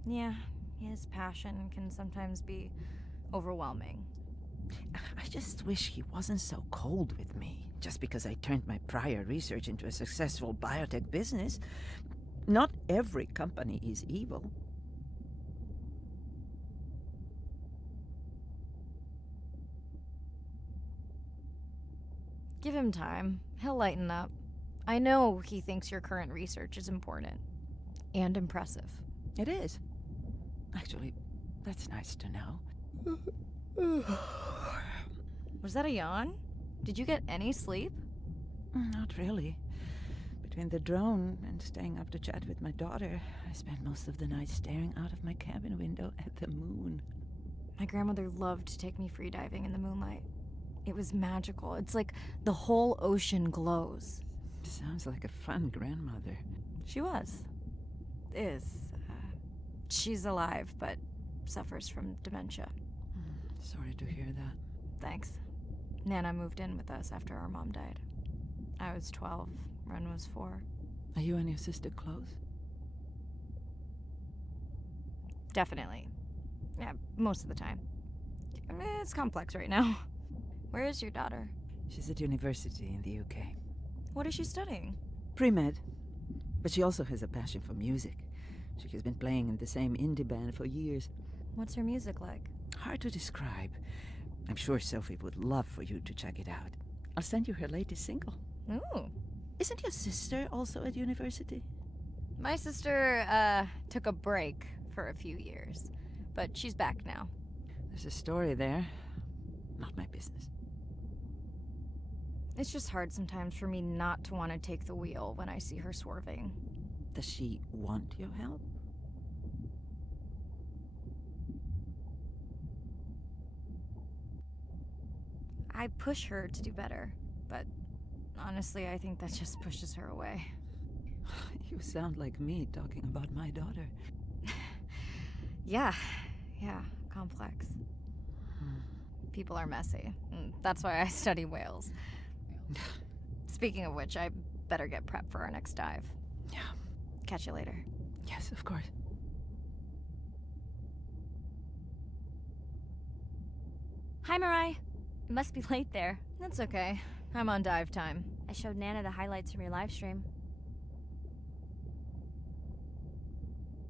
Yeah, his passion can sometimes be overwhelming. I just wish he wasn't so cold with me, just because I turned my prior research into a successful biotech business. Not every company is evil. Give him time. He'll lighten up. I know he thinks your current research is important and impressive. It is. Actually, that's nice to know. Was that a yawn? Did you get any sleep? Not really. Between the drone and staying up to chat with my daughter, I spent most of the night staring out of my cabin window at the moon. My grandmother loved to take me freediving in the moonlight. It was magical. It's like the whole ocean glows. Sounds like a fun grandmother. She was. Is. She's alive, but suffers from dementia. Sorry to hear that. Thanks. Nana moved in with us after our mom died. I was 12. Ren was 4. Are you and your sister close? Definitely. Yeah, most of the time. I mean, it's complex right now. Where is your daughter? She's at university in the UK. What is she studying? Pre-med. But she also has a passion for music. She has been playing in the same indie band for years. What's her music like? Hard to describe. I'm sure Sophie would love for you to check it out. I'll send you her latest single. Ooh. Isn't your sister also at university? My sister, took a break for a few years. But she's back now. There's a story there. Not my business. It's just hard sometimes for me not to want to take the wheel when I see her swerving. Does she want your help? I push her to do better, but honestly, I think that just pushes her away. You sound like me talking about my daughter. Yeah, complex. People are messy. That's why I study whales. Speaking of which, I better get prepped for our next dive. Yeah. Catch you later. Yes, of course. Hi, Mirai. It must be late there. That's okay. I'm on dive time. I showed Nana the highlights from your live stream.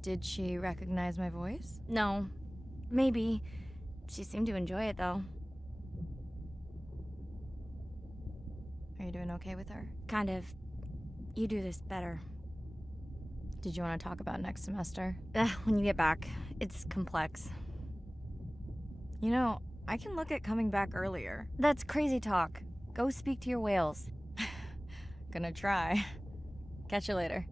Did she recognize my voice? No. Maybe. She seemed to enjoy it, though. Are you doing okay with her? Kind of. You do this better. Did you want to talk about next semester? When you get back. It's complex. You know, I can look at coming back earlier. That's crazy talk. Go speak to your whales. Gonna try. Catch you later.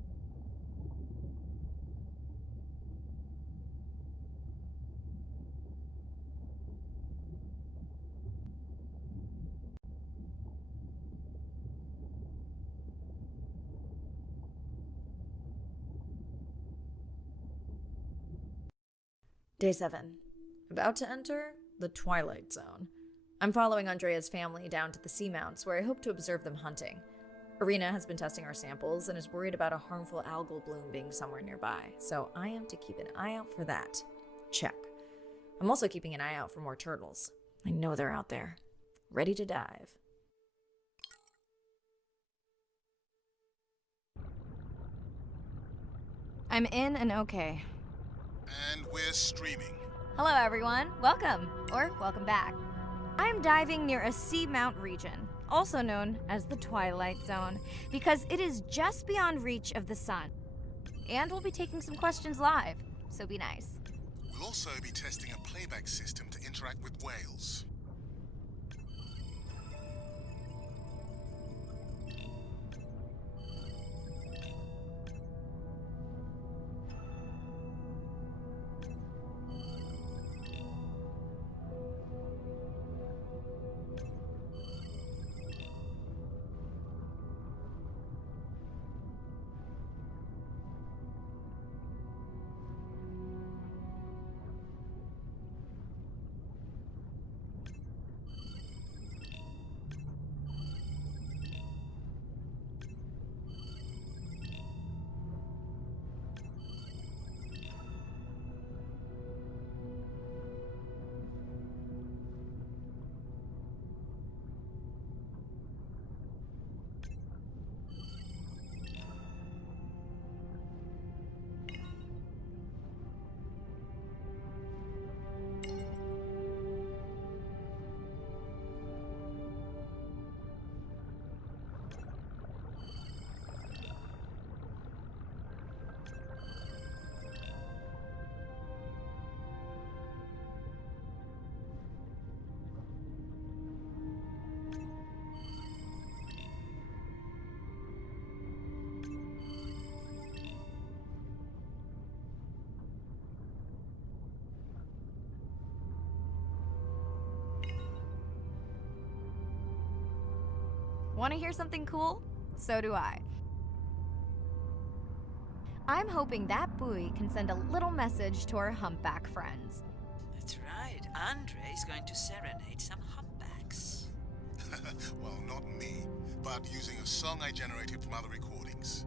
Day 7. About to enter the Twilight Zone. I'm following Andrea's family down to the seamounts where I hope to observe them hunting. Irina has been testing our samples and is worried about a harmful algal bloom being somewhere nearby, so I am to keep an eye out for that. Check. I'm also keeping an eye out for more turtles. I know they're out there, ready to dive. I'm in and okay. And we're streaming. Hello, everyone. Welcome, or welcome back. I'm diving near a seamount region, also known as the Twilight Zone, because it is just beyond reach of the sun. And we'll be taking some questions live, so be nice. We'll also be testing a playback system to interact with whales. Want to hear something cool? So do I. I'm hoping that buoy can send a little message to our humpback friends. That's right. Andre is going to serenade some humpbacks. Well, not me, but using a song I generated from other recordings.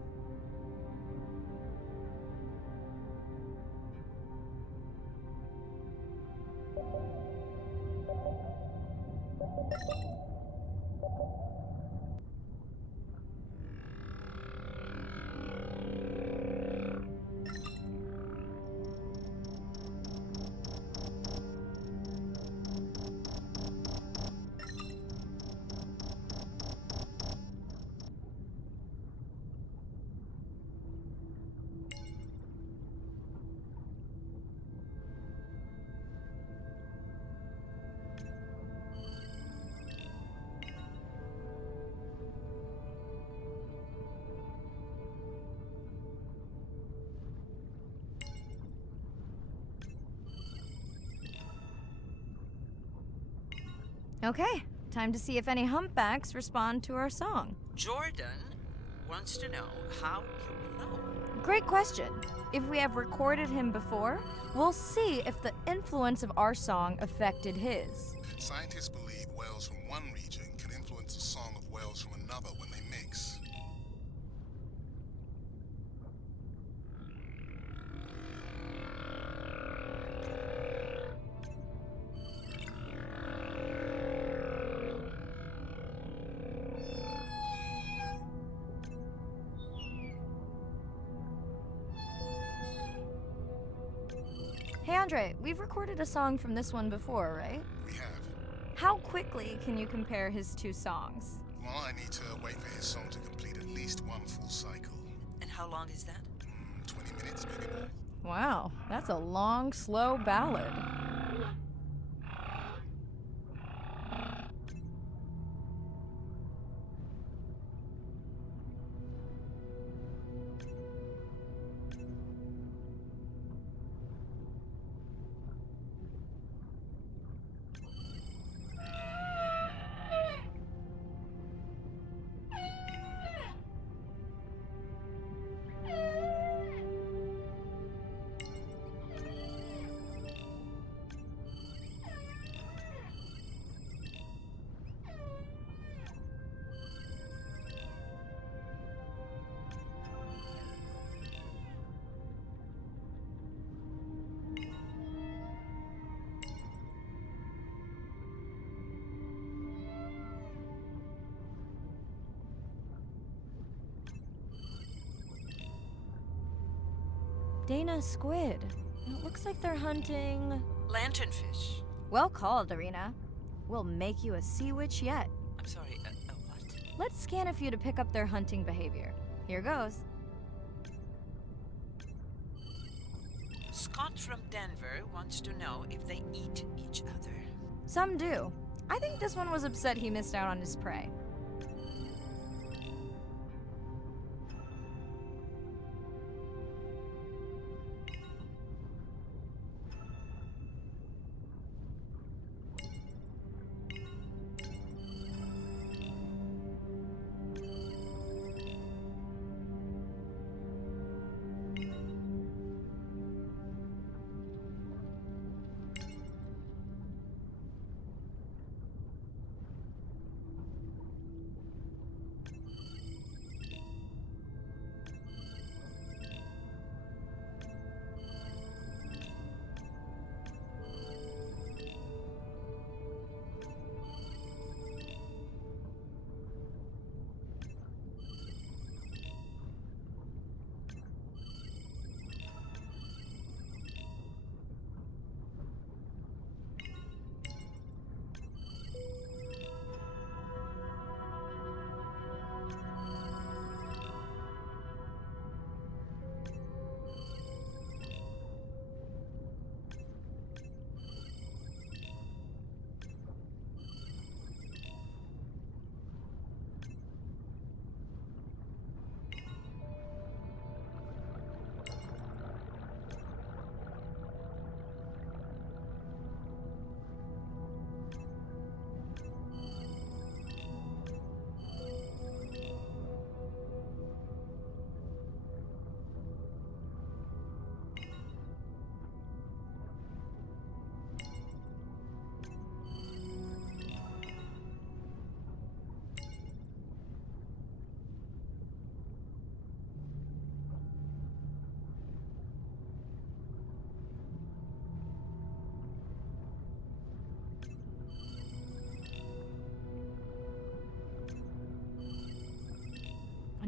Okay, time to see if any humpbacks respond to our song. Jordan wants to know how you will know. Great question. If we have recorded him before, we'll see if the influence of our song affected his. Scientists believe whales from one region can influence the song of whales from another when they mix. Hey Andre, we've recorded a song from this one before, right? We have. How quickly can you compare his two songs? Well, I need to wait for his song to complete at least one full cycle. And how long is that? 20 minutes, maybe more. Wow, that's a long, slow ballad. Dana, squid. It looks like they're hunting. Lanternfish. Well called, Arena. We'll make you a sea witch yet. I'm sorry, what? Let's scan a few to pick up their hunting behavior. Here goes. Scott from Denver wants to know if they eat each other. Some do. I think this one was upset he missed out on his prey.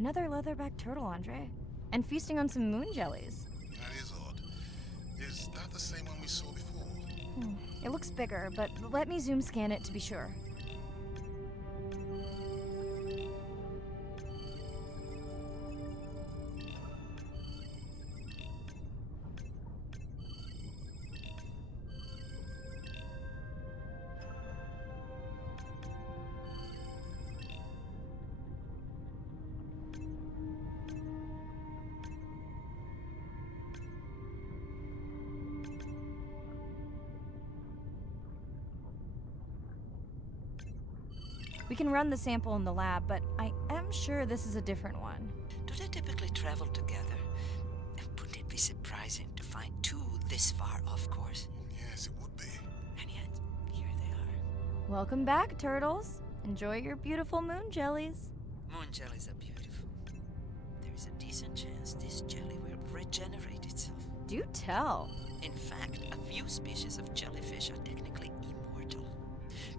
Another leatherback turtle, Andre. And feasting on some moon jellies. That is odd. Is that the same one we saw before? It looks bigger, but let me zoom scan it to be sure. We can run the sample in the lab, but I am sure this is a different one. Do they typically travel together? Wouldn't it be surprising to find two this far off course? Yes, it would be. And yet, here they are. Welcome back, turtles. Enjoy your beautiful moon jellies. Moon jellies are beautiful. There is a decent chance this jelly will regenerate itself. Do tell. In fact, a few species of jellyfish are technically immortal.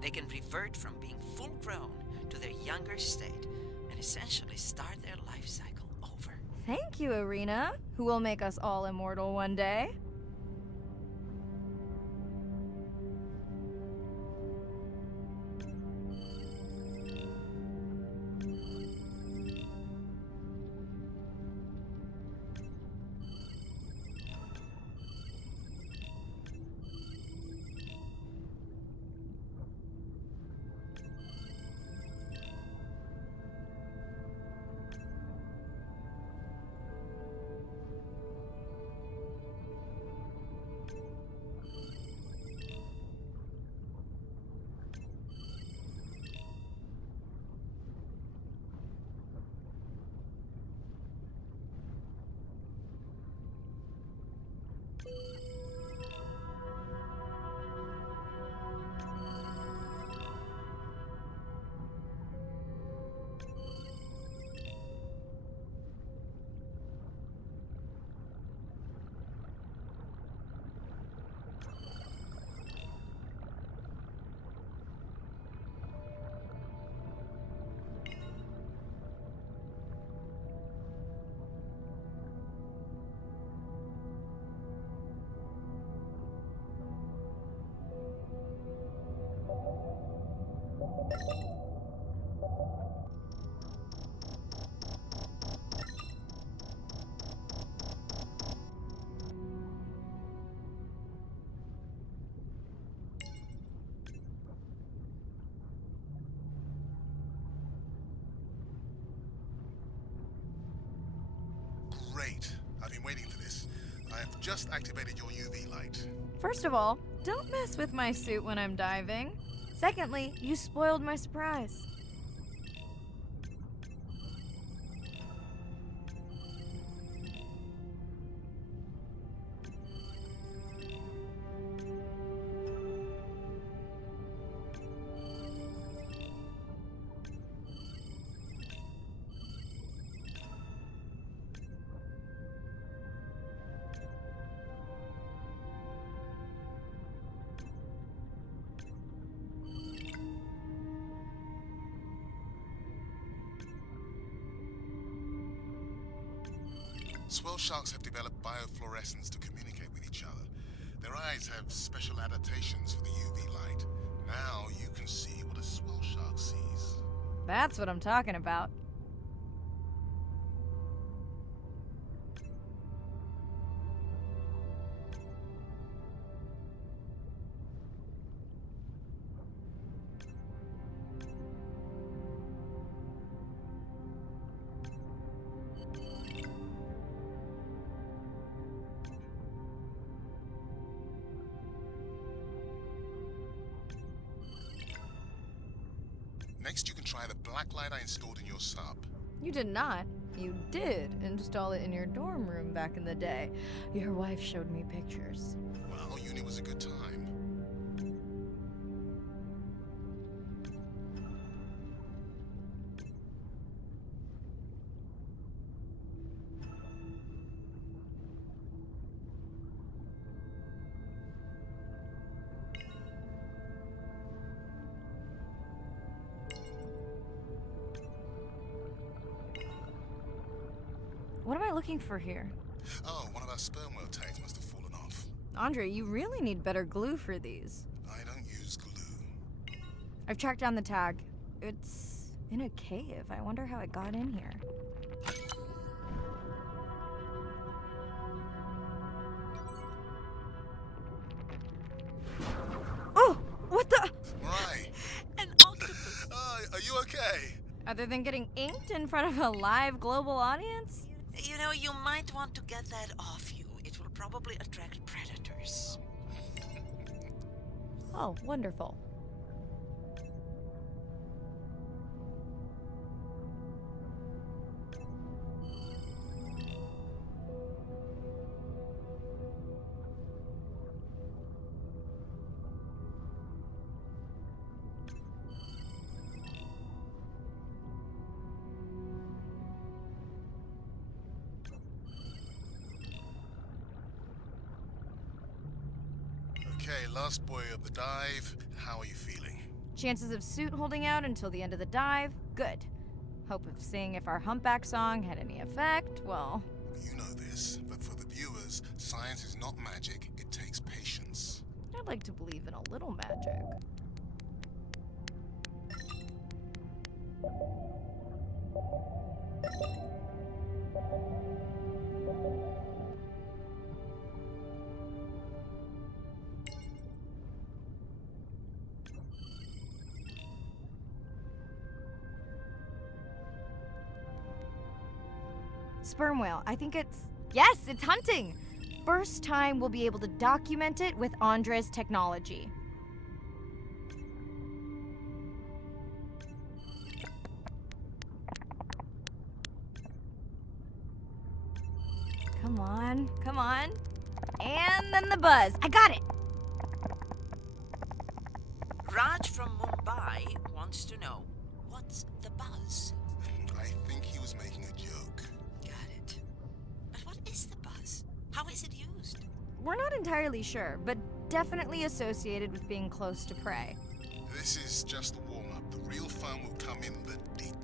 They can revert from being full grown to their younger state and essentially start their life cycle over. Thank you, Irina, who will make us all immortal one day. Great. I've been waiting for this. I have just activated your UV light. First of all, don't mess with my suit when I'm diving. Secondly, you spoiled my surprise. Swell sharks have developed biofluorescence to communicate with each other. Their eyes have special adaptations for the UV light. Now you can see what a swell shark sees. That's what I'm talking about. Next, you can try the black light I installed in your sub. You did not. You did install it in your dorm room back in the day. Your wife showed me pictures. Well, uni was a good time. What am I looking for here? Oh, one of our sperm whale tags must have fallen off. Andre, you really need better glue for these. I don't use glue. I've tracked down the tag. It's in a cave. I wonder how it got in here. Oh! What the? Mirai, An octopus! are you okay? Other than getting inked in front of a live global audience? You know, you might want to get that off you. It will probably attract predators. Oh, wonderful. Okay, last boy of the dive. How are you feeling? Chances of suit holding out until the end of the dive? Good. Hope of seeing if our humpback song had any effect? Well, You know this, but for the viewers, science is not magic. It takes patience. I'd like to believe in a little magic. Sperm whale. I think it's... Yes, it's hunting! First time we'll be able to document it with Andre's technology. Come on, come on. And then the buzz. I got it! Raj from Mumbai wants to know, what's the buzz? I think he was making a joke. Got it. But what is the buzz? How is it used? We're not entirely sure, but definitely associated with being close to prey. This is just the warm-up. The real fun will come in the deep.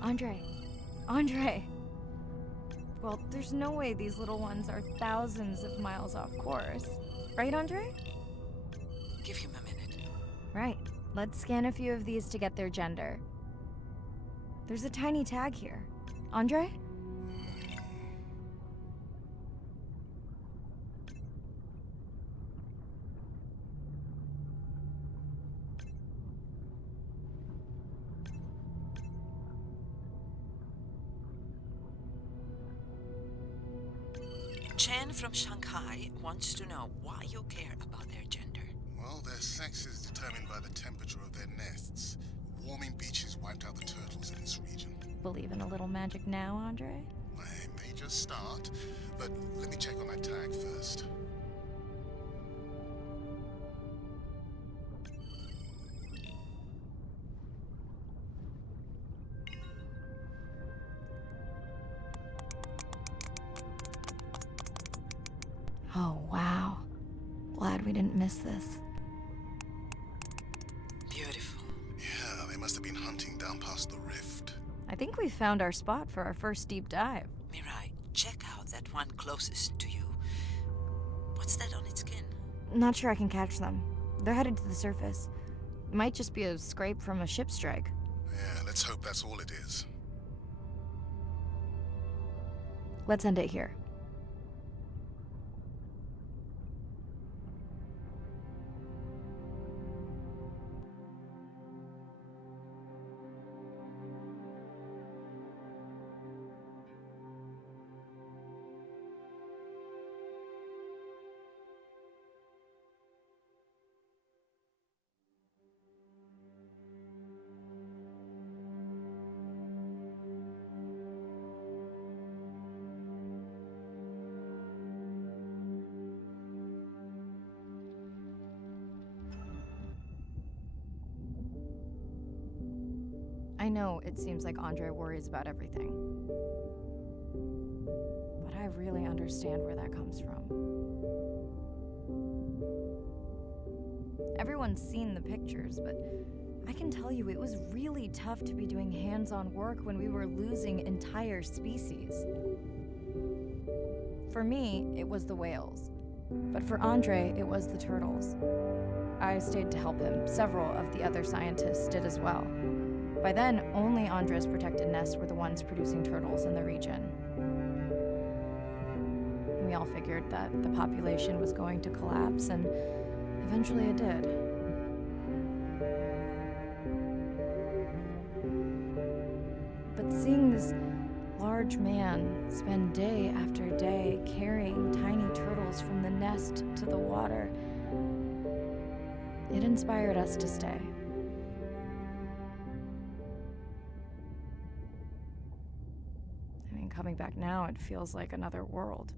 Andre. Andre. Well, there's no way these little ones are thousands of miles off course. Right, Andre? Give him a minute. Right. Let's scan a few of these to get their gender. There's a tiny tag here. Andre? Chen from Shanghai wants to know why you care about their gender. Well, their sex is determined by the temperature of their nests. Warming beaches wiped out the turtles in this region. Believe in a little magic now, Andre? I may just start, but let me check on that tag first. Oh, wow. Glad we didn't miss this. must have been hunting down past the rift. I think we found our spot for our first deep dive. Mirai, check out that one closest to you. What's that on its skin? Not sure I can catch them. They're headed to the surface. Might just be a scrape from a ship strike. Yeah, let's hope that's all it is. Let's end it here. I know it seems like Andre worries about everything. But I really understand where that comes from. Everyone's seen the pictures, but I can tell you it was really tough to be doing hands-on work when we were losing entire species. For me, it was the whales. But for Andre, it was the turtles. I stayed to help him. Several of the other scientists did as well. By then, only Andre's protected nests were the ones producing turtles in the region. We all figured that the population was going to collapse, and eventually it did. But seeing this large man spend day after day carrying tiny turtles from the nest to the water, it inspired us to stay. Coming back now, it feels like another world.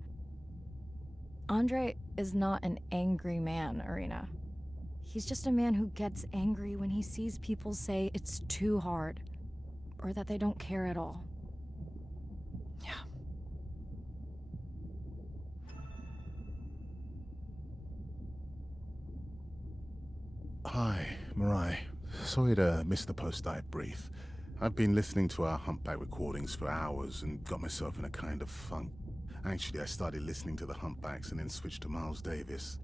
Andre is not an angry man, Irina. He's just a man who gets angry when he sees people say it's too hard, or that they don't care at all. Yeah. Hi, Mirai. Sorry to miss the post-dive brief. I've been listening to our humpback recordings for hours and got myself in a kind of funk. Actually, I started listening to the humpbacks and then switched to Miles Davis.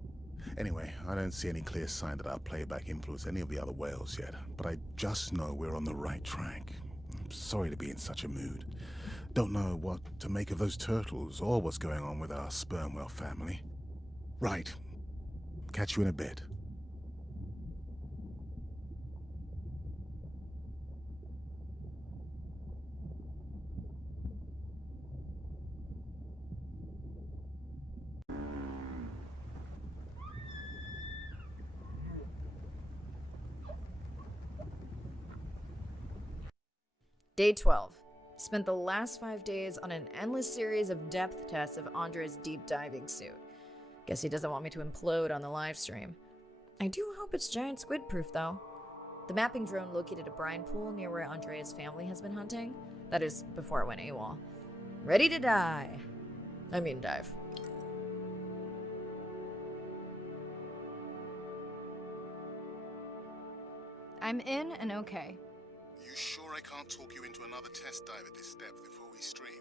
Anyway, I don't see any clear sign that our playback influenced any of the other whales yet, but I just know we're on the right track. I'm sorry to be in such a mood. Don't know what to make of those turtles or what's going on with our sperm whale family. Right. Catch you in a bit. Day 12. Spent the last 5 days on an endless series of depth tests of Andre's deep diving suit. Guess he doesn't want me to implode on the live stream. I do hope it's giant squid proof though. The mapping drone located a brine pool near where Andre's family has been hunting. That is before it went AWOL. Ready to dive. I'm in and okay. You sure I can't talk you into another test dive at this depth before we stream?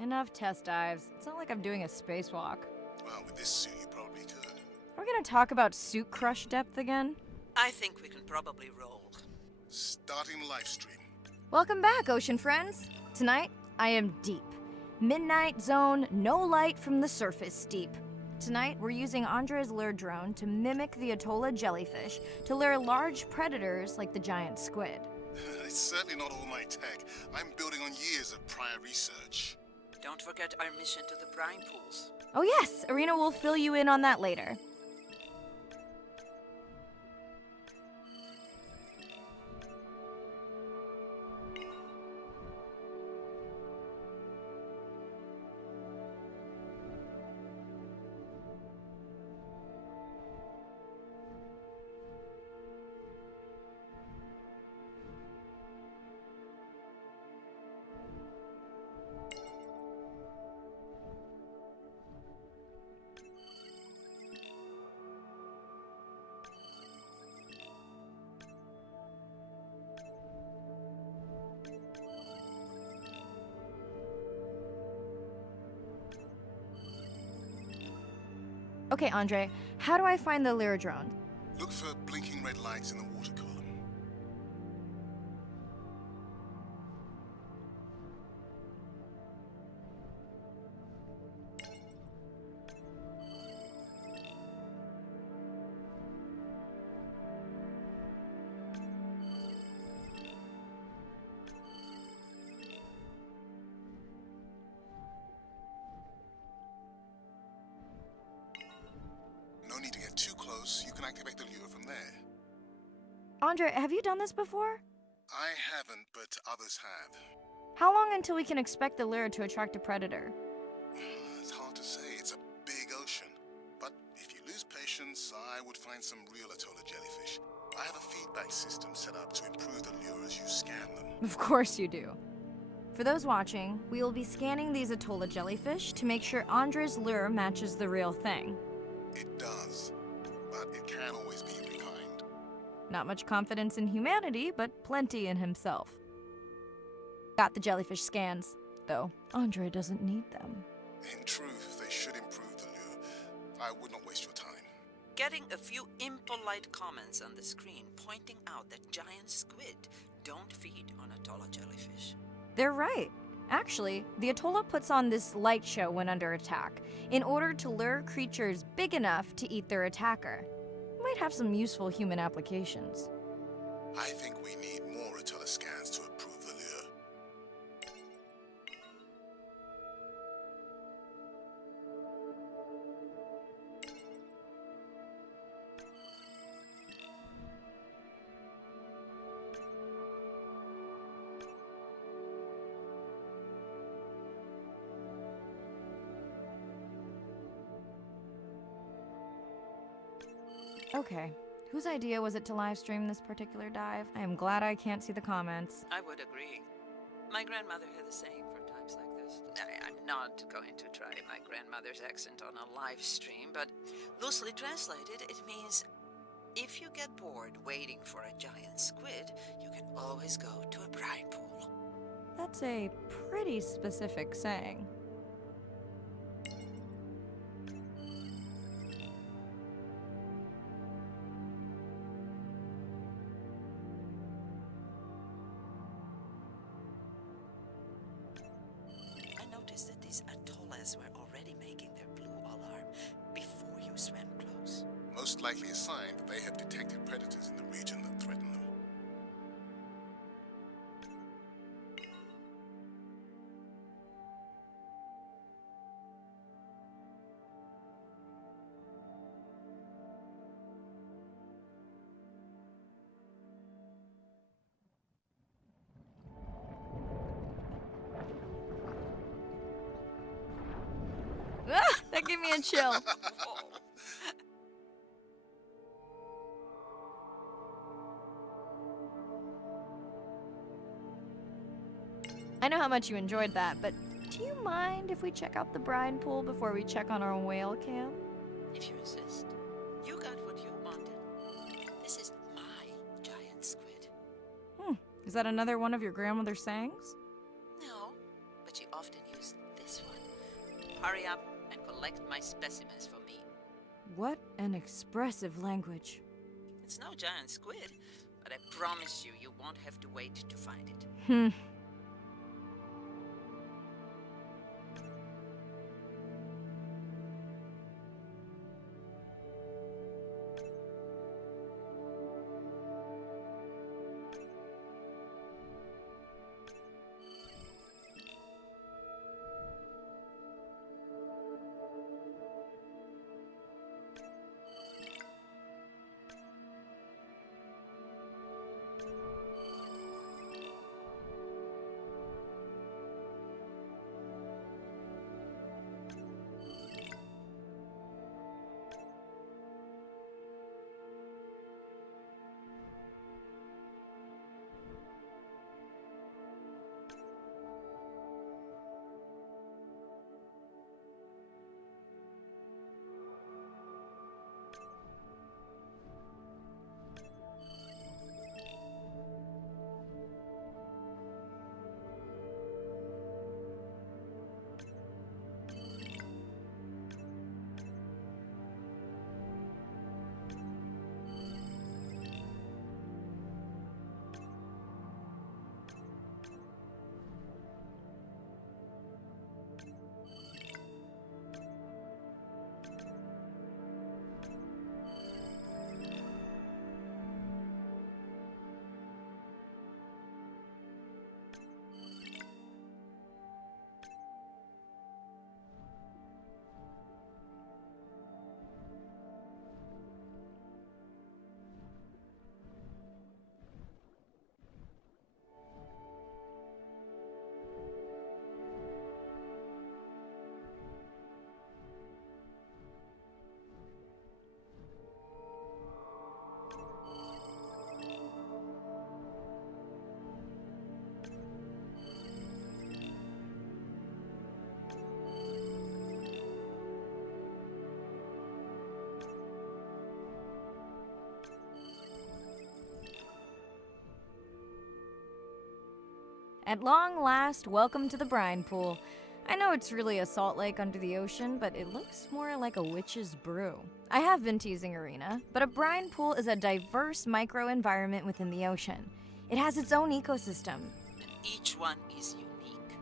Enough test dives. It's not like I'm doing a spacewalk. Well, with this suit, you probably could. Are we gonna talk about suit crush depth again? I think we can probably roll. Starting the live stream. Welcome back, ocean friends. Tonight, I am deep. Midnight zone, no light from the surface deep. Tonight, we're using Andre's lure drone to mimic the Atolla jellyfish to lure large predators like the giant squid. It's certainly not all my tech. I'm building on years of prior research. Don't forget our mission to the brine pools. Oh yes, Irina will fill you in on that later. Okay, Andre, how do I find the lure drone? Look for blinking red lights in the water column. No need to get too close. You can activate the lure from there. Andre, have you done this before? I haven't, but others have. How long until we can expect the lure to attract a predator? It's hard to say. It's a big ocean. But if you lose patience, I would find some real Atolla jellyfish. I have a feedback system set up to improve the lure as you scan them. Of course you do. For those watching, we will be scanning these Atolla jellyfish to make sure Andre's lure matches the real thing. It does, but it can always be refined. Not much confidence in humanity, but plenty in himself. Got the jellyfish scans, though Andre doesn't need them. In truth, they should improve the lure. I would not waste your time. Getting a few impolite comments on the screen pointing out that giant squid don't feed on Atolla jellyfish. They're right. Actually, the Atolla puts on this light show when under attack, in order to lure creatures big enough to eat their attacker. Might have some useful human applications. I think we need more Atolla scans to approve the lure. Okay, whose idea was it to live stream this particular dive? I am glad I can't see the comments. I would agree. My grandmother had the saying for times like this. I'm not going to try my grandmother's accent on a live stream, but loosely translated, it means if you get bored waiting for a giant squid, you can always go to a brine pool. That's a pretty specific saying. I noticed that these atollas were already making their blue alarm before you swam close. Most likely a sign that they have detected predators in the region that threaten them. Ah, that gave me a chill. I know how much you enjoyed that, but do you mind if we check out the brine pool before we check on our whale cam? If you insist. You got what you wanted. This is my giant squid. Is that another one of your grandmother's sayings? No, but she often used this one. Hurry up and collect my specimens for me. What an expressive language. It's no giant squid, but I promise you, you won't have to wait to find it. At long last, welcome to the brine pool. I know it's really a salt lake under the ocean, but it looks more like a witch's brew. I have been teasing Arena, but a brine pool is a diverse microenvironment within the ocean. It has its own ecosystem. And each one is unique.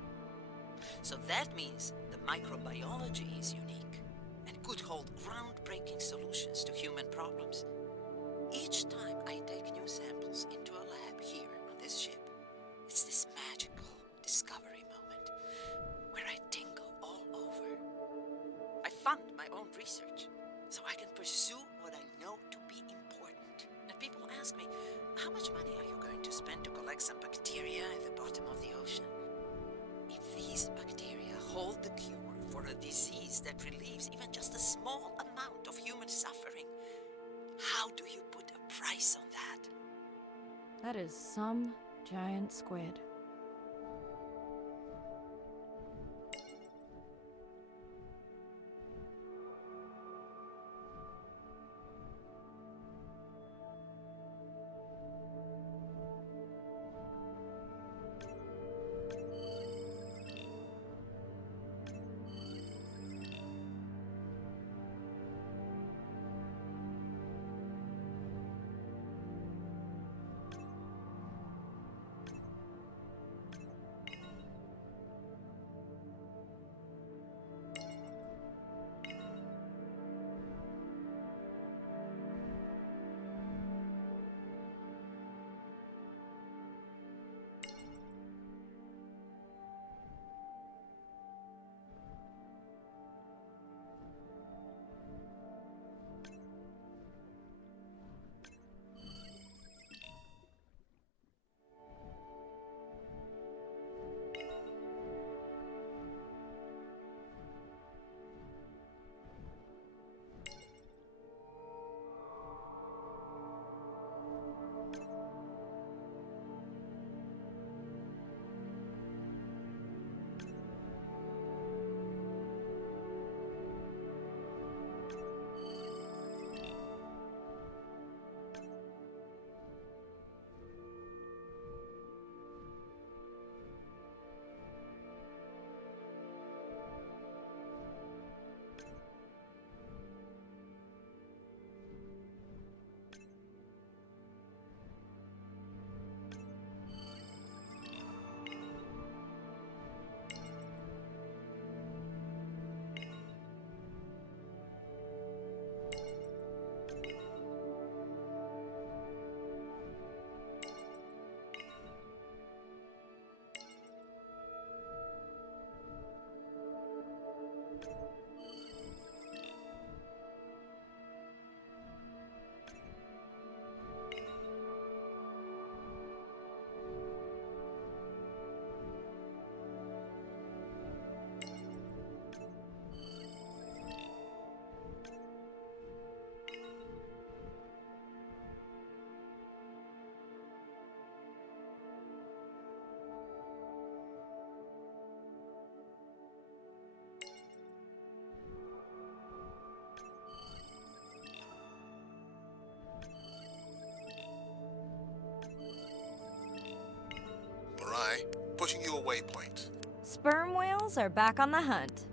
So that means the microbiology is unique and could hold groundbreaking solutions to human problems. Each time I take new samples into a lab here on this ship, it's this magical discovery moment where I tingle all over. I fund my own research so I can pursue what I know to be important. And people ask me, how much money are you going to spend to collect some bacteria at the bottom of the ocean? If these bacteria hold the cure for a disease that relieves even just a small amount of human suffering, how do you put a price on that? That is some giant squid. Mirai, pushing your waypoint. Sperm whales are back on the hunt.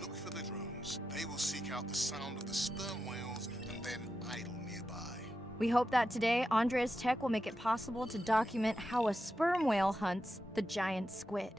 Look for the drones. They will seek out the sound of the sperm whales and then idle nearby. We hope that today, Andrea's tech will make it possible to document how a sperm whale hunts the giant squid.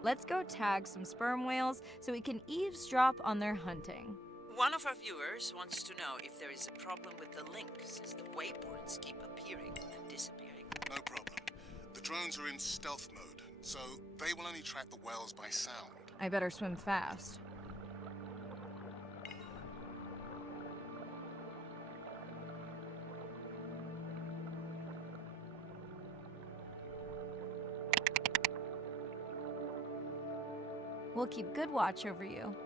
Let's go tag some sperm whales so we can eavesdrop on their hunting. One of our viewers wants to know if there is a problem with the link, since the waypoints keep appearing and disappearing. No problem. The drones are in stealth mode, so they will only track the whales by sound. I better swim fast. We'll keep good watch over you.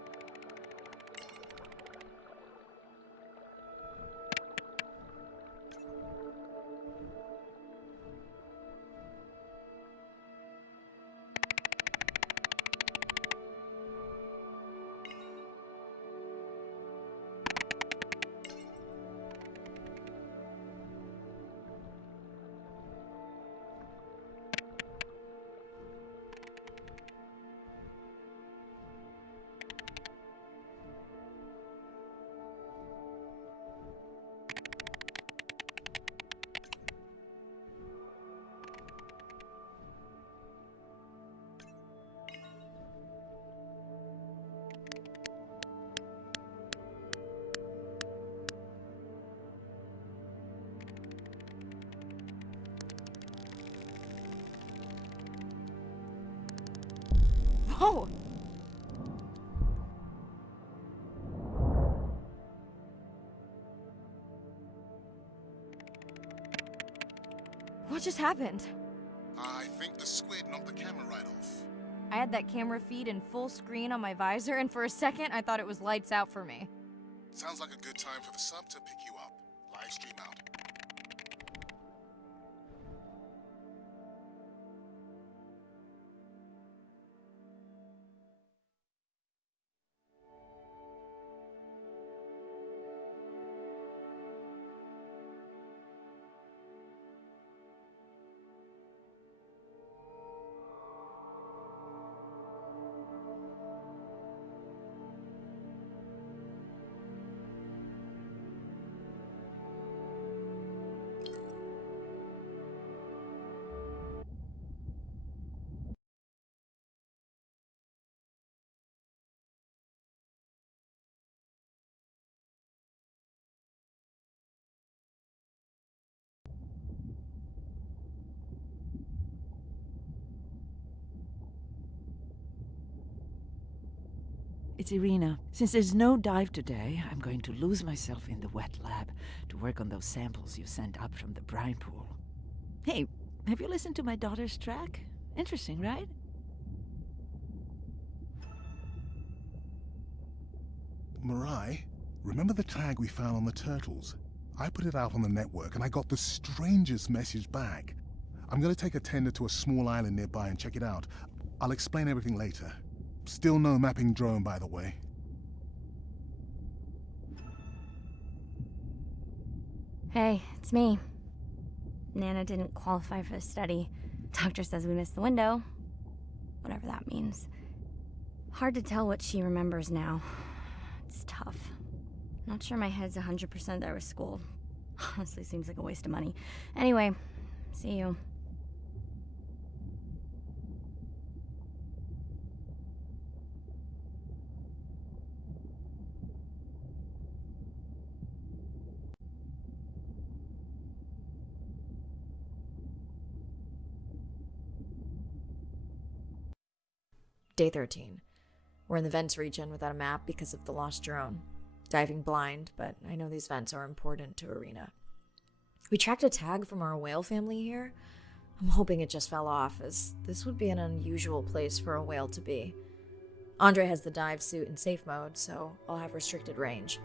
Whoa! What just happened? I think the squid knocked the camera right off. I had that camera feed in full screen on my visor, and for a second I thought it was lights out for me. Sounds like a good time for the sub to pick you up. Live stream out. It's Irina. Since there's no dive today, I'm going to lose myself in the wet lab to work on those samples you sent up from the brine pool. Hey, have you listened to my daughter's track? Interesting, right? Mirai, remember the tag we found on the turtles? I put it out on the network and I got the strangest message back. I'm gonna take a tender to a small island nearby and check it out. I'll explain everything later. Still no mapping drone, by the way. Hey, it's me. Nana didn't qualify for the study. Doctor says we missed the window. Whatever that means. Hard to tell what she remembers now. It's tough. Not sure my head's 100% there with school. Honestly, seems like a waste of money. Anyway, see you. Day 13. We're in the vents region without a map because of the lost drone. Diving blind, but I know these vents are important to Irina. We tracked a tag from our whale family here. I'm hoping it just fell off, as this would be an unusual place for a whale to be. Andre has the dive suit in safe mode, so I'll have restricted range.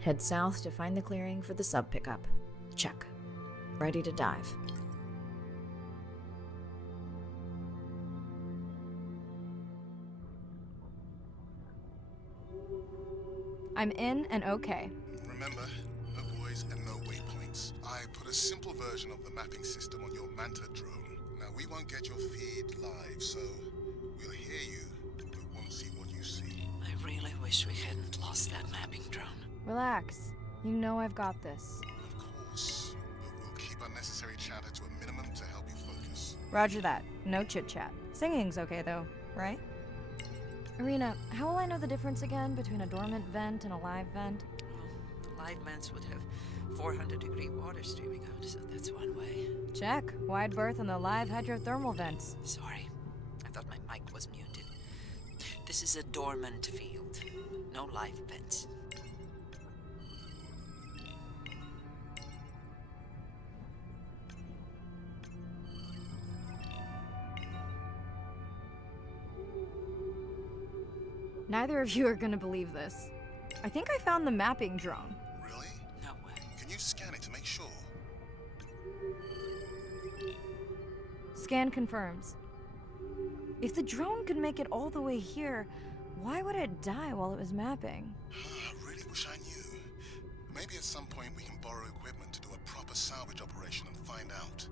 Head south to find the clearing for the sub pickup. Check. Ready to dive. I'm in and okay. Remember, no buoys and no waypoints. I put a simple version of the mapping system on your Manta drone. Now, we won't get your feed live, so we'll hear you, but won't see what you see. I really wish we hadn't lost that mapping drone. Relax. You know I've got this. Of course, but we'll keep unnecessary chatter to a minimum to help you focus. Roger that. No chit-chat. Singing's okay though, right? Irina, how will I know the difference again between a dormant vent and a live vent? Well, live vents would have 400-degree water streaming out, so that's one way. Check. Wide berth on the live hydrothermal vents. Sorry, I thought my mic was muted. This is a dormant field. No live vents. Neither of you are gonna believe this. I think I found the mapping drone. Really? No way. Can you scan it to make sure? Scan confirms. If the drone could make it all the way here, why would it die while it was mapping? I really wish I knew. Maybe at some point we can borrow equipment to do a proper salvage operation and find out.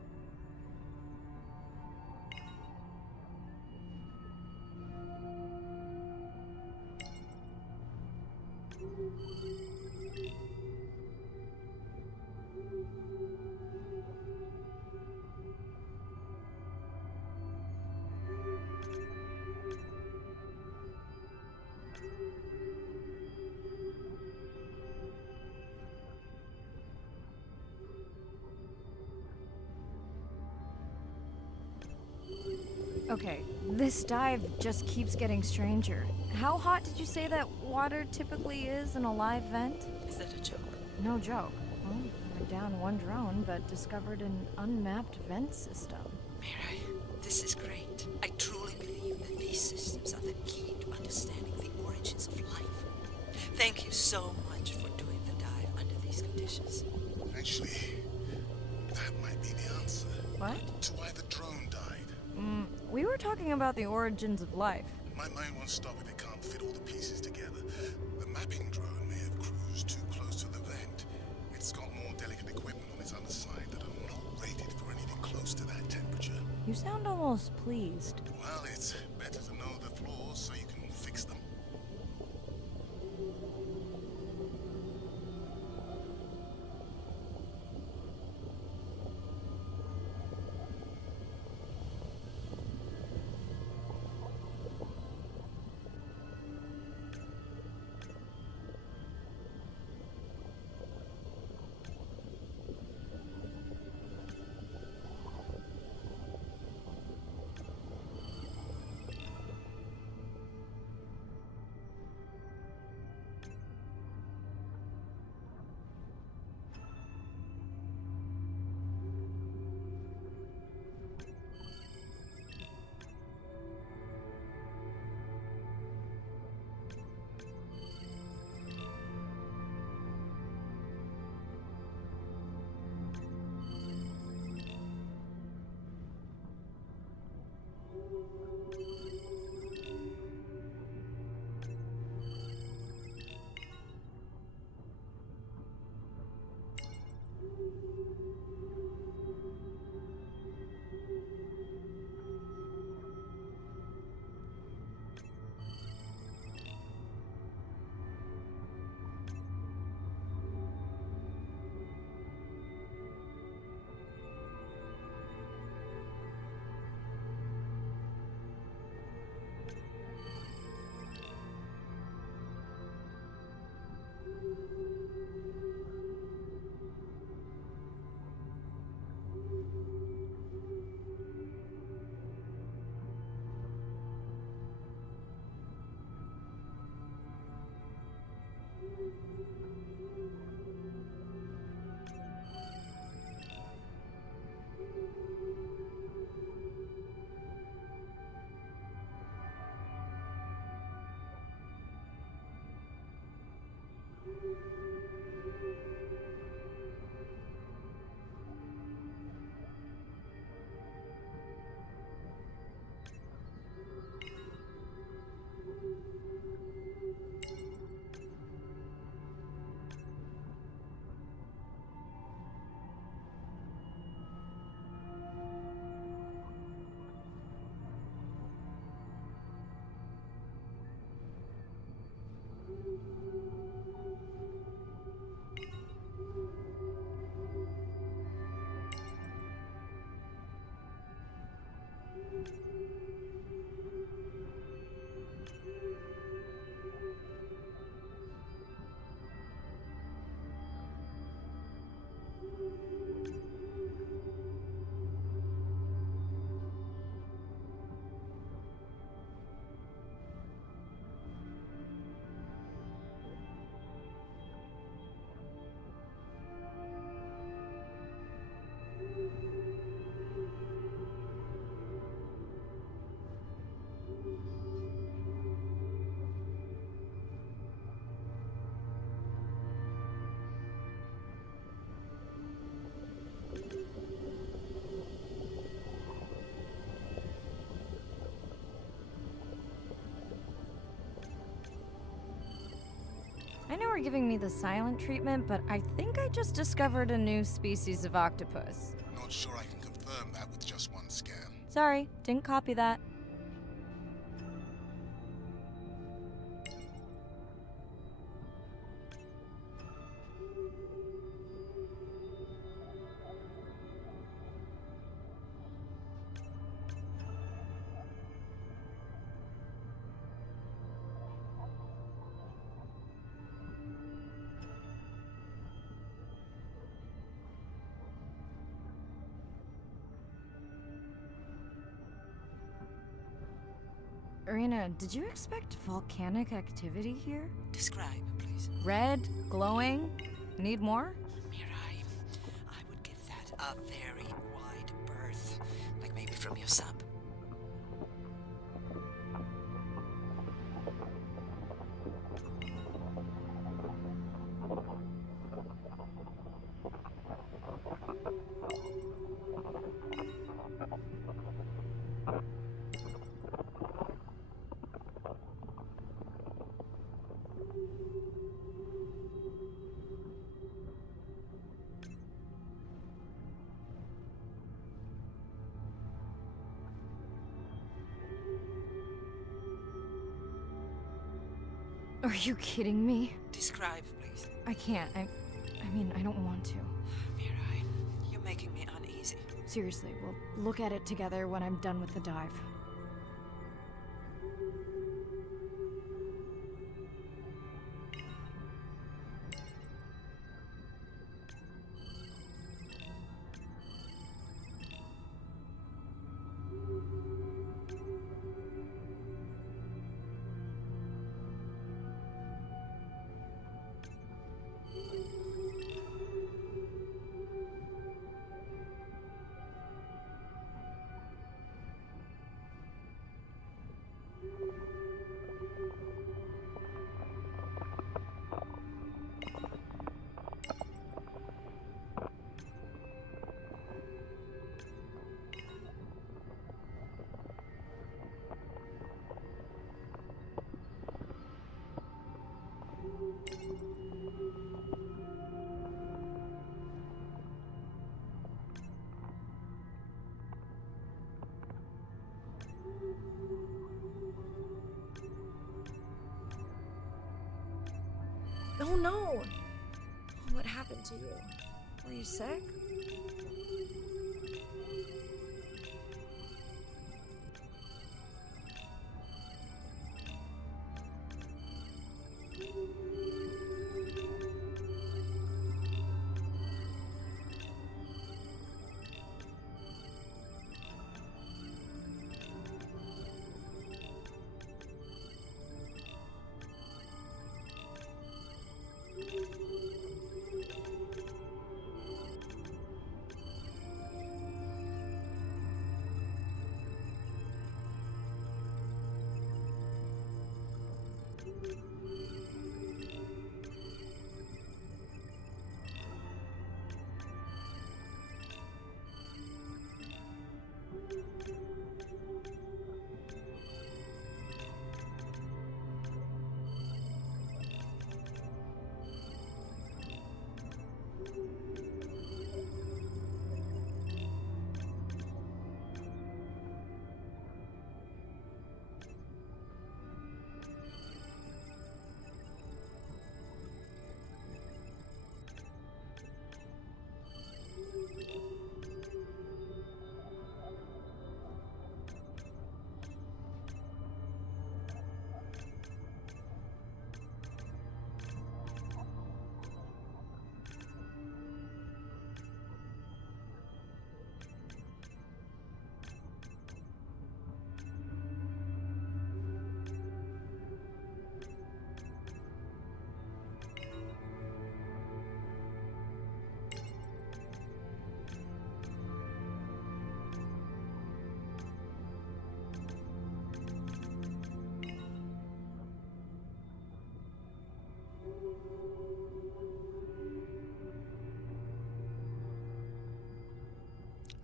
Okay, this dive just keeps getting stranger. How hot did you say that water typically is in a live vent? Is that a joke? No joke. Well, we're down one drone, but discovered an unmapped vent system. Mirai, this is great. I truly believe that these systems are the key to understanding the origins of life. Thank you so much for doing the dive under these conditions. Actually, that might be the answer What? to why the drone died. We were talking about the origins of life. My mind won't stop if it can't fit all the pieces together. The mapping drone may have cruised too close to the vent. It's got more delicate equipment on its underside that are not rated for anything close to that temperature. You sound almost pleased. Well, it's better to know the flaws so you can fix them. I know we're giving me the silent treatment, but I think I just discovered a new species of octopus. Not sure I can confirm that with just one scan. Sorry, didn't copy that. Irina, did you expect volcanic activity here? Describe, please. Red? Glowing? Need more? Mirai, I would give that a very wide berth. Like maybe from your sub. Are you kidding me? Describe, please. I can't. I mean, I don't want to. Mirai, you're making me uneasy. Seriously, we'll look at it together when I'm done with the dive. Oh no! What happened to you? Were you sick?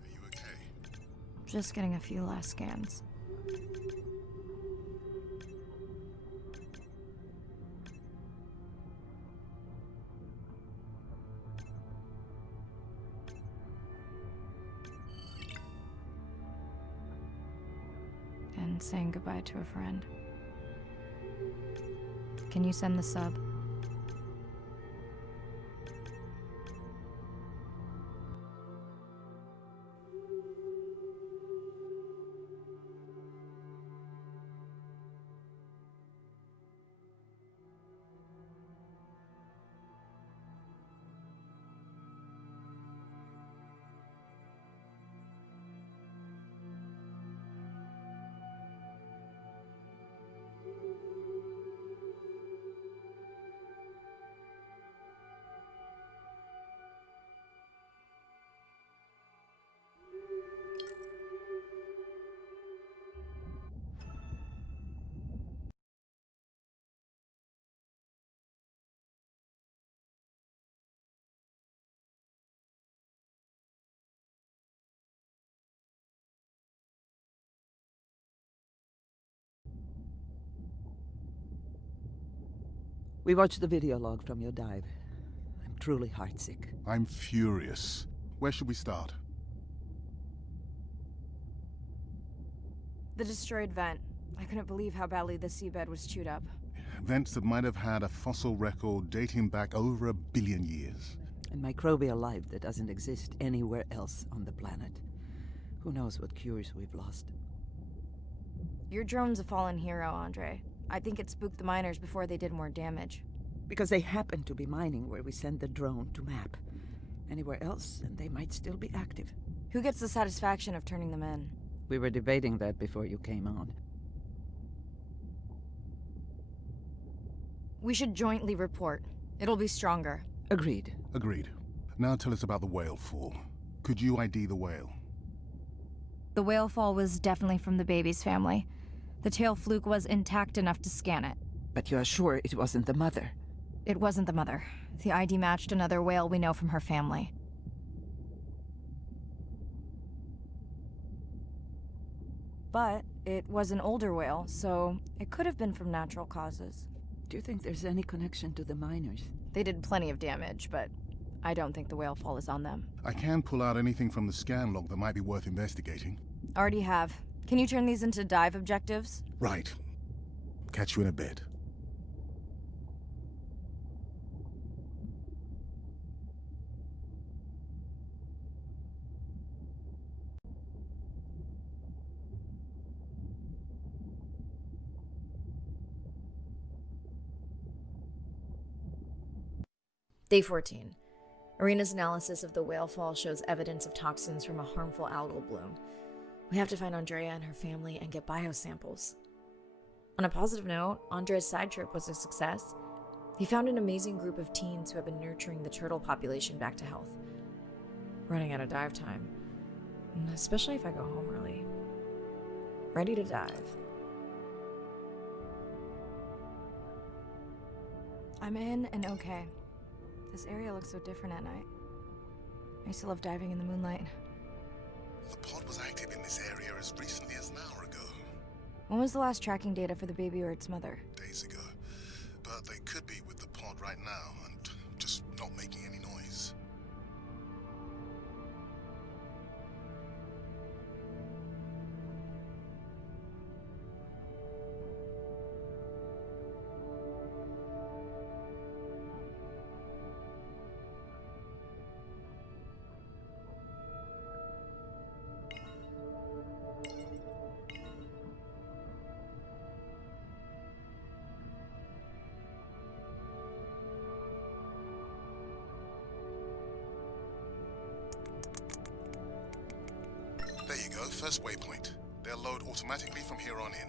Are you okay? Just getting a few last scans. and saying goodbye to a friend. Can you send the sub? We watched the video log from your dive. I'm truly heartsick. I'm furious. Where should we start? The destroyed vent. I couldn't believe how badly the seabed was chewed up. Vents that might have had a fossil record dating back over 1 billion years. And microbial life that doesn't exist anywhere else on the planet. Who knows what cures we've lost. Your drone's a fallen hero, Andre. I think it spooked the miners before they did more damage. Because they happen to be mining where we send the drone to map. Anywhere else, and they might still be active. Who gets the satisfaction of turning them in? We were debating that before you came on. We should jointly report. It'll be stronger. Agreed. Agreed. Now tell us about the whale fall. Could you ID the whale? The whale fall was definitely from the baby's family. The tail fluke was intact enough to scan it. But you're sure it wasn't the mother? It wasn't the mother. The ID matched another whale we know from her family. But it was an older whale, so it could have been from natural causes. Do you think there's any connection to the miners? They did plenty of damage, but I don't think the whale fall is on them. I can pull out anything from the scan log that might be worth investigating. Already have. Can you turn these into dive objectives? Right. Catch you in a bit. Day 14. Arena's analysis of the whale fall shows evidence of toxins from a harmful algal bloom. We have to find Andrea and her family and get biosamples. On a positive note, Andrea's side trip was a success. He found an amazing group of teens who have been nurturing the turtle population back to health. Running out of dive time, especially if I go home early. Ready to dive. I'm in and okay. This area looks so different at night. I used to love diving in the moonlight. The pod was active in this area as recently as an hour ago. When was the last tracking data for the baby or its mother? Days ago. But they could be with the pod right now and just not making any noise. There you go, first waypoint. They'll load automatically from here on in.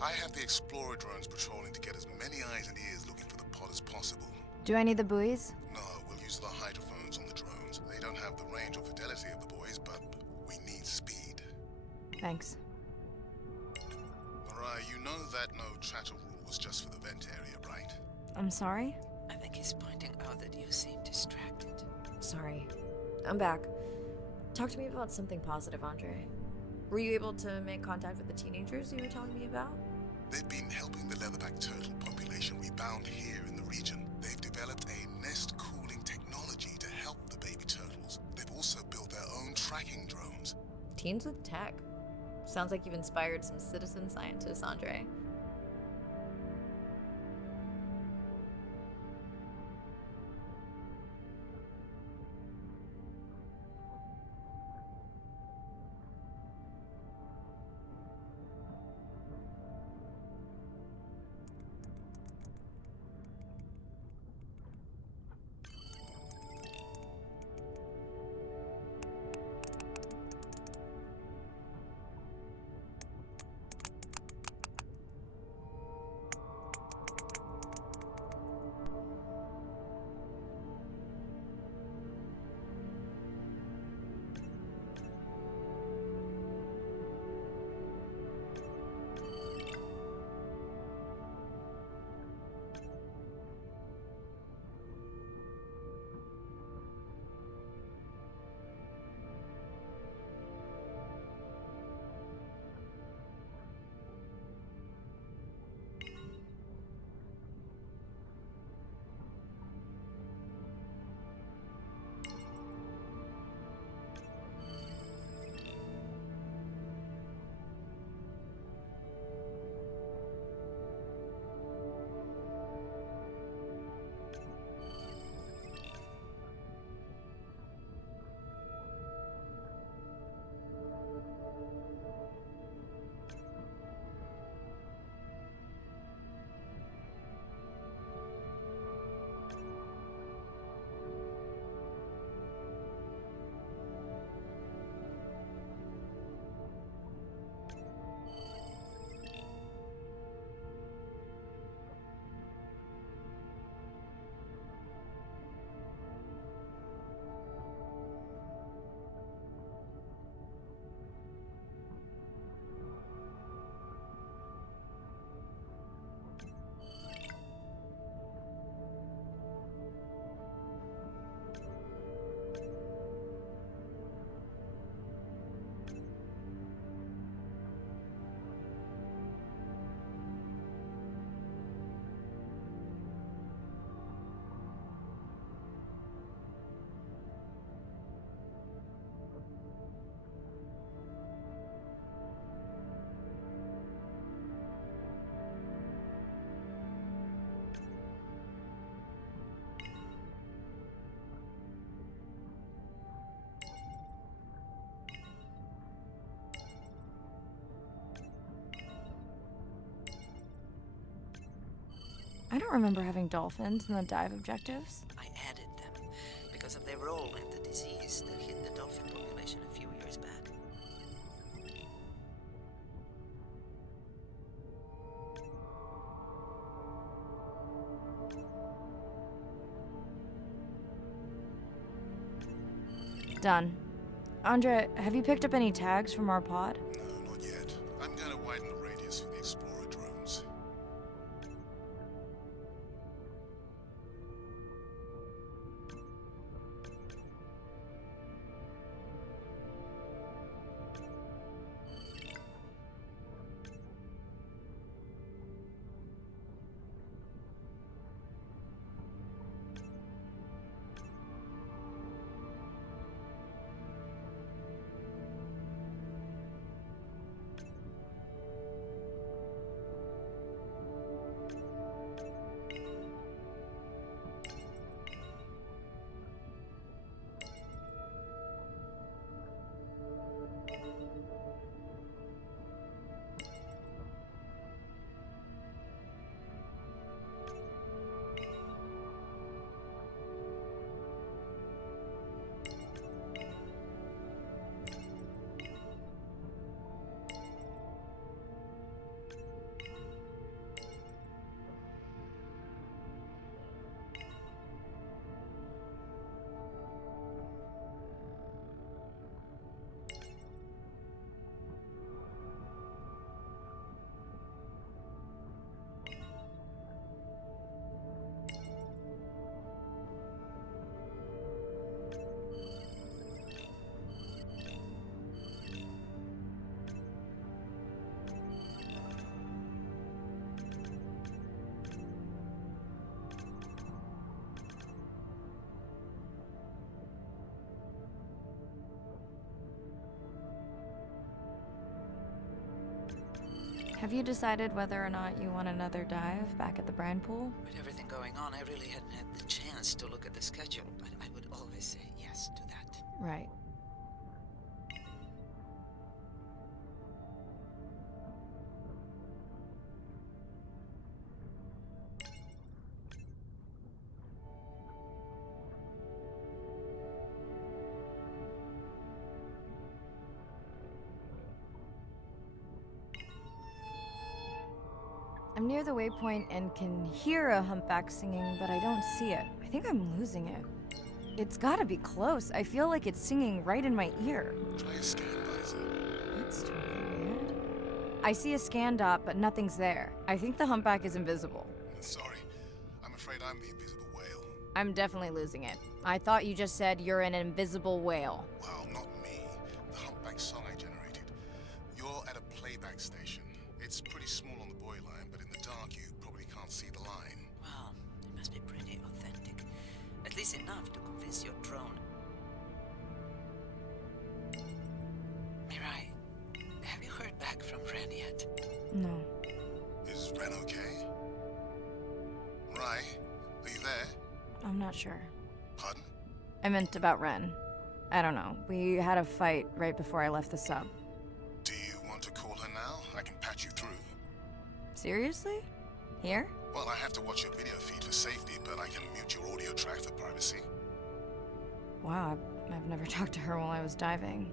I have the Explorer drones patrolling to get as many eyes and ears looking for the pod as possible. Do I need the buoys? No, we'll use the hydrophones on the drones. They don't have the range or fidelity of the boys, but we need speed. Thanks. Mariah, you know that no chatter rule was just for the vent area, right? I'm sorry? I think he's pointing out that you seem distracted. Sorry. I'm back. Talk to me about something positive, Andre. Were you able to make contact with the teenagers you were telling me about? They've been helping the leatherback turtle population rebound here in the region. They've developed a nest cooling technology to help the baby turtles. They've also built their own tracking drones. Teens with tech. Sounds like you've inspired some citizen scientists, Andre. I don't remember having dolphins in the dive objectives. I added them because of their role in the disease that hit the dolphin population a few years back. Done. Andre, have you picked up any tags from our pod? No, not yet. I'm going to widen the radius for the Explorer drones. Have you decided whether or not you want another dive back at the brine pool? With everything going on, I really hadn't had the chance to look at the schedule, but I would always say yes to that. Right. I'm near the waypoint and can hear a humpback singing, but I don't see it. I think I'm losing it. It's gotta be close. I feel like it's singing right in my ear. Try a scan visor. That's totally weird. I see a scan dot, but nothing's there. I think the humpback is invisible. Sorry, I'm afraid I'm the invisible whale. I'm definitely losing it. I thought you just said you're an invisible whale. Well, not me. The humpback song I generated. You're at a playback station. It's pretty small on the buoy line, but in the dark you probably can't see the line. Well, it must be pretty authentic. At least enough to convince your drone. Mirai, have you heard back from Ren yet? No. Is Ren okay? Rai, are you there? I'm not sure. Pardon? I meant about Ren. I don't know. We had a fight right before I left the sub. Do you want to call her now? I can patch you through. Seriously? Here? Well, I have to watch your video feed for safety, but I can mute your audio track for privacy. Wow, I've never talked to her while I was diving.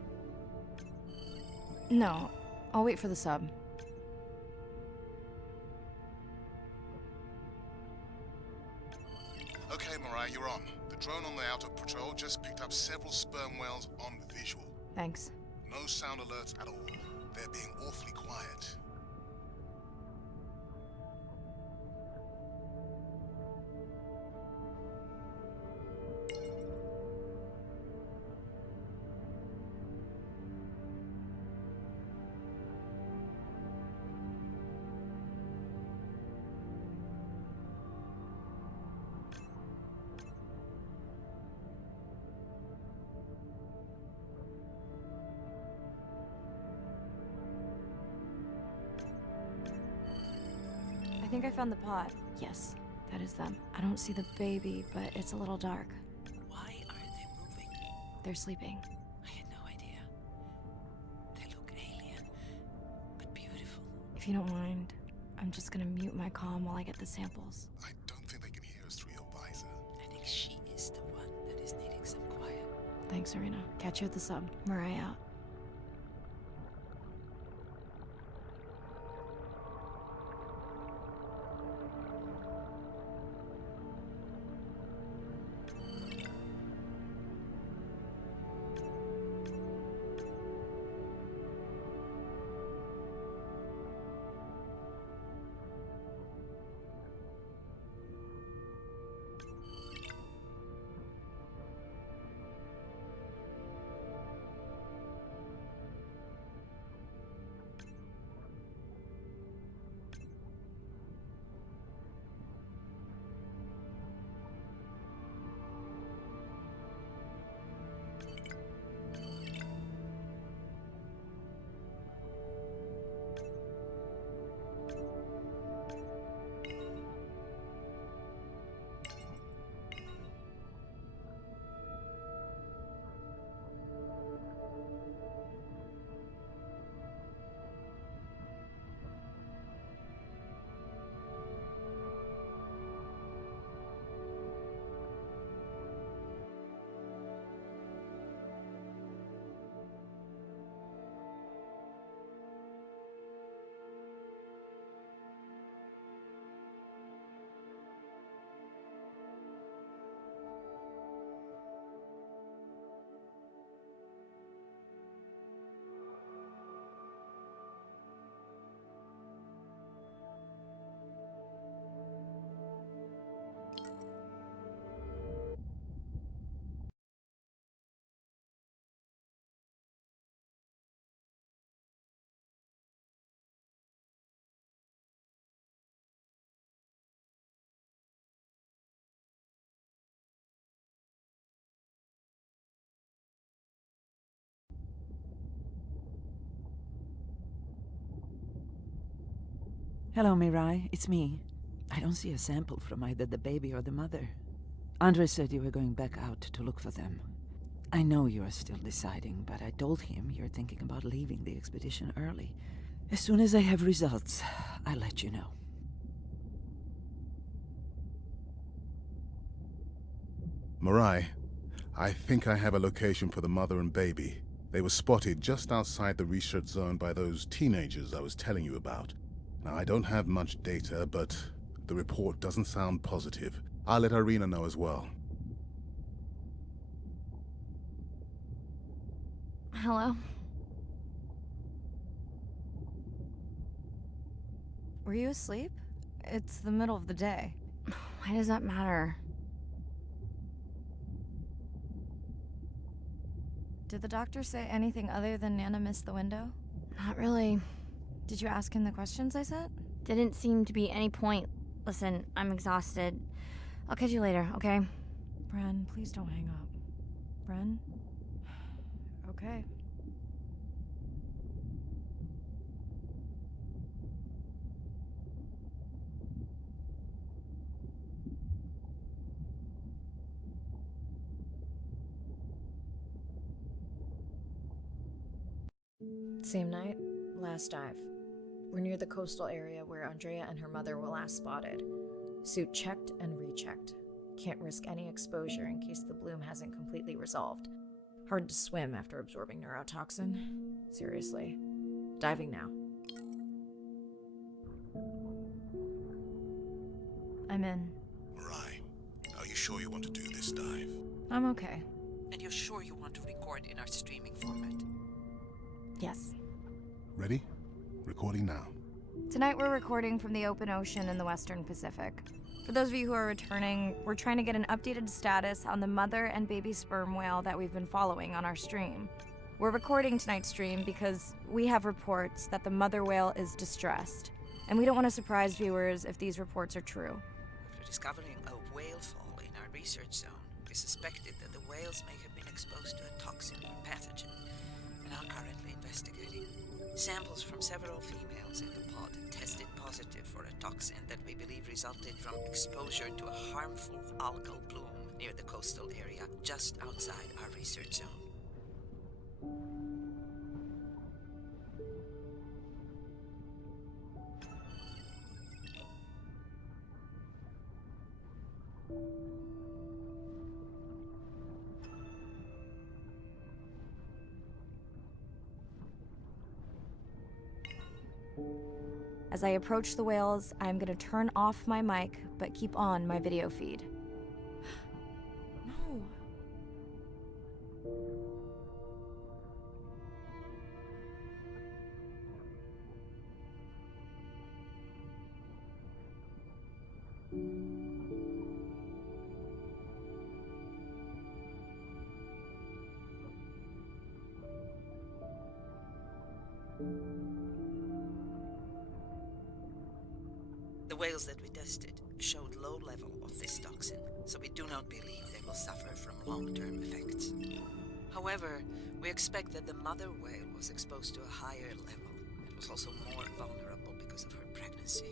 No, I'll wait for the sub. Okay, Mirai, you're on. The drone on the outer patrol just picked up several sperm whales on visual. Thanks. No sound alerts at all. They're being awfully quiet. I think I found the pod. Yes, that is them. I don't see the baby, but it's a little dark. Why aren't they moving? They're sleeping. I had no idea. They look alien, but beautiful. If you don't mind, I'm just gonna mute my comm while I get the samples. I don't think they can hear us through your visor. I think she is the one that is needing some quiet. Thanks, Arena. Catch you at the sub. Mirai out. Hello, Mirai. It's me. I don't see a sample from either the baby or the mother. Andre said you were going back out to look for them. I know you are still deciding, but I told him you're thinking about leaving the expedition early. As soon as I have results, I'll let you know. Mirai, I think I have a location for the mother and baby. They were spotted just outside the research zone by those teenagers I was telling you about. Now, I don't have much data, but the report doesn't sound positive. I'll let Irina know as well. Hello? Were you asleep? It's the middle of the day. Why does that matter? Did the doctor say anything other than Nana missed the window? Not really. Did you ask him the questions I sent? Didn't seem to be any point. Listen, I'm exhausted. I'll catch you later, okay? Bren, please don't hang up. Bren? Okay. Same night, last dive. We're near the coastal area where Andrea and her mother were last spotted. Suit checked and rechecked. Can't risk any exposure in case the bloom hasn't completely resolved. Hard to swim after absorbing neurotoxin. Seriously. Diving now. I'm in. Mirai, are you sure you want to do this dive? I'm okay. And you're sure you want to record in our streaming format? Yes. Ready? Recording now. Tonight we're recording from the open ocean in the Western Pacific. For those of you who are returning, we're trying to get an updated status on the mother and baby sperm whale that we've been following on our stream. We're recording tonight's stream because we have reports that the mother whale is distressed, and we don't want to surprise viewers if these reports are true. After discovering a whale fall in our research zone, we suspected that the whales may have been exposed to a toxin or pathogen, and are currently investigating. Samples from several females in the pod tested positive for a toxin that we believe resulted from exposure to a harmful algal bloom near the coastal area just outside our research zone. As I approach the whales, I'm gonna turn off my mic, but keep on my video feed. No. The whales that we tested showed low level of this toxin, so we do not believe they will suffer from long-term effects. However, we expect that the mother whale was exposed to a higher level and was also more vulnerable because of her pregnancy.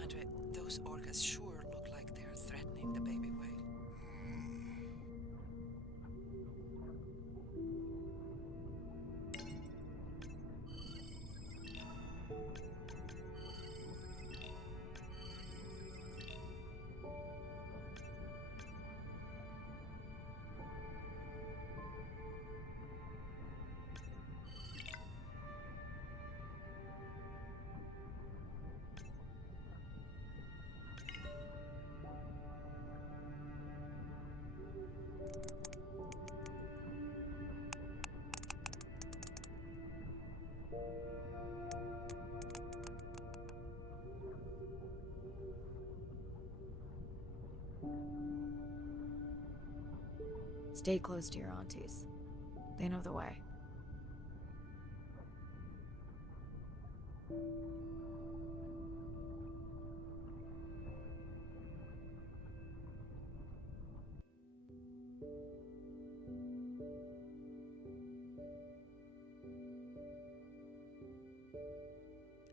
Andre, those orcas sure look like they are threatening the baby whale. Stay close to your aunties. They know the way.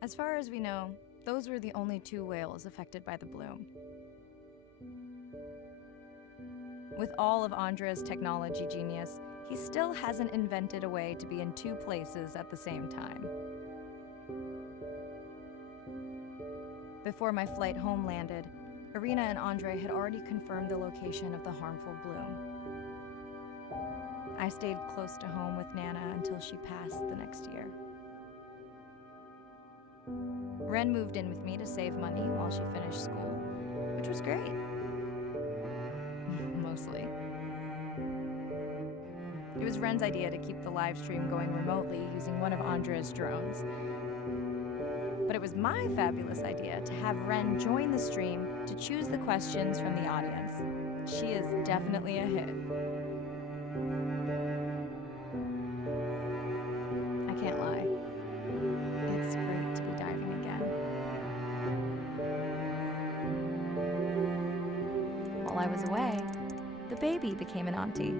As far as we know, those were the only 2 whales affected by the bloom. With all of Andrea's technology genius, he still hasn't invented a way to be in 2 places at the same time. Before my flight home landed, Irina and Andre had already confirmed the location of the harmful bloom. I stayed close to home with Nana until she passed the next year. Ren moved in with me to save money while she finished school, which was great. Mostly. It was Ren's idea to keep the live stream going remotely using one of Andrea's drones. But it was my fabulous idea to have Ren join the stream to choose the questions from the audience. She is definitely a hit. I can't lie. It's great to be diving again. While I was away, the baby became an auntie.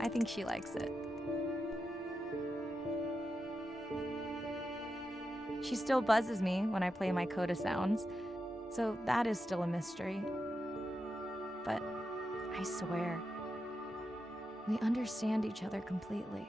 I think she likes it. She still buzzes me when I play my coda sounds, so that is still a mystery. But I swear, we understand each other completely.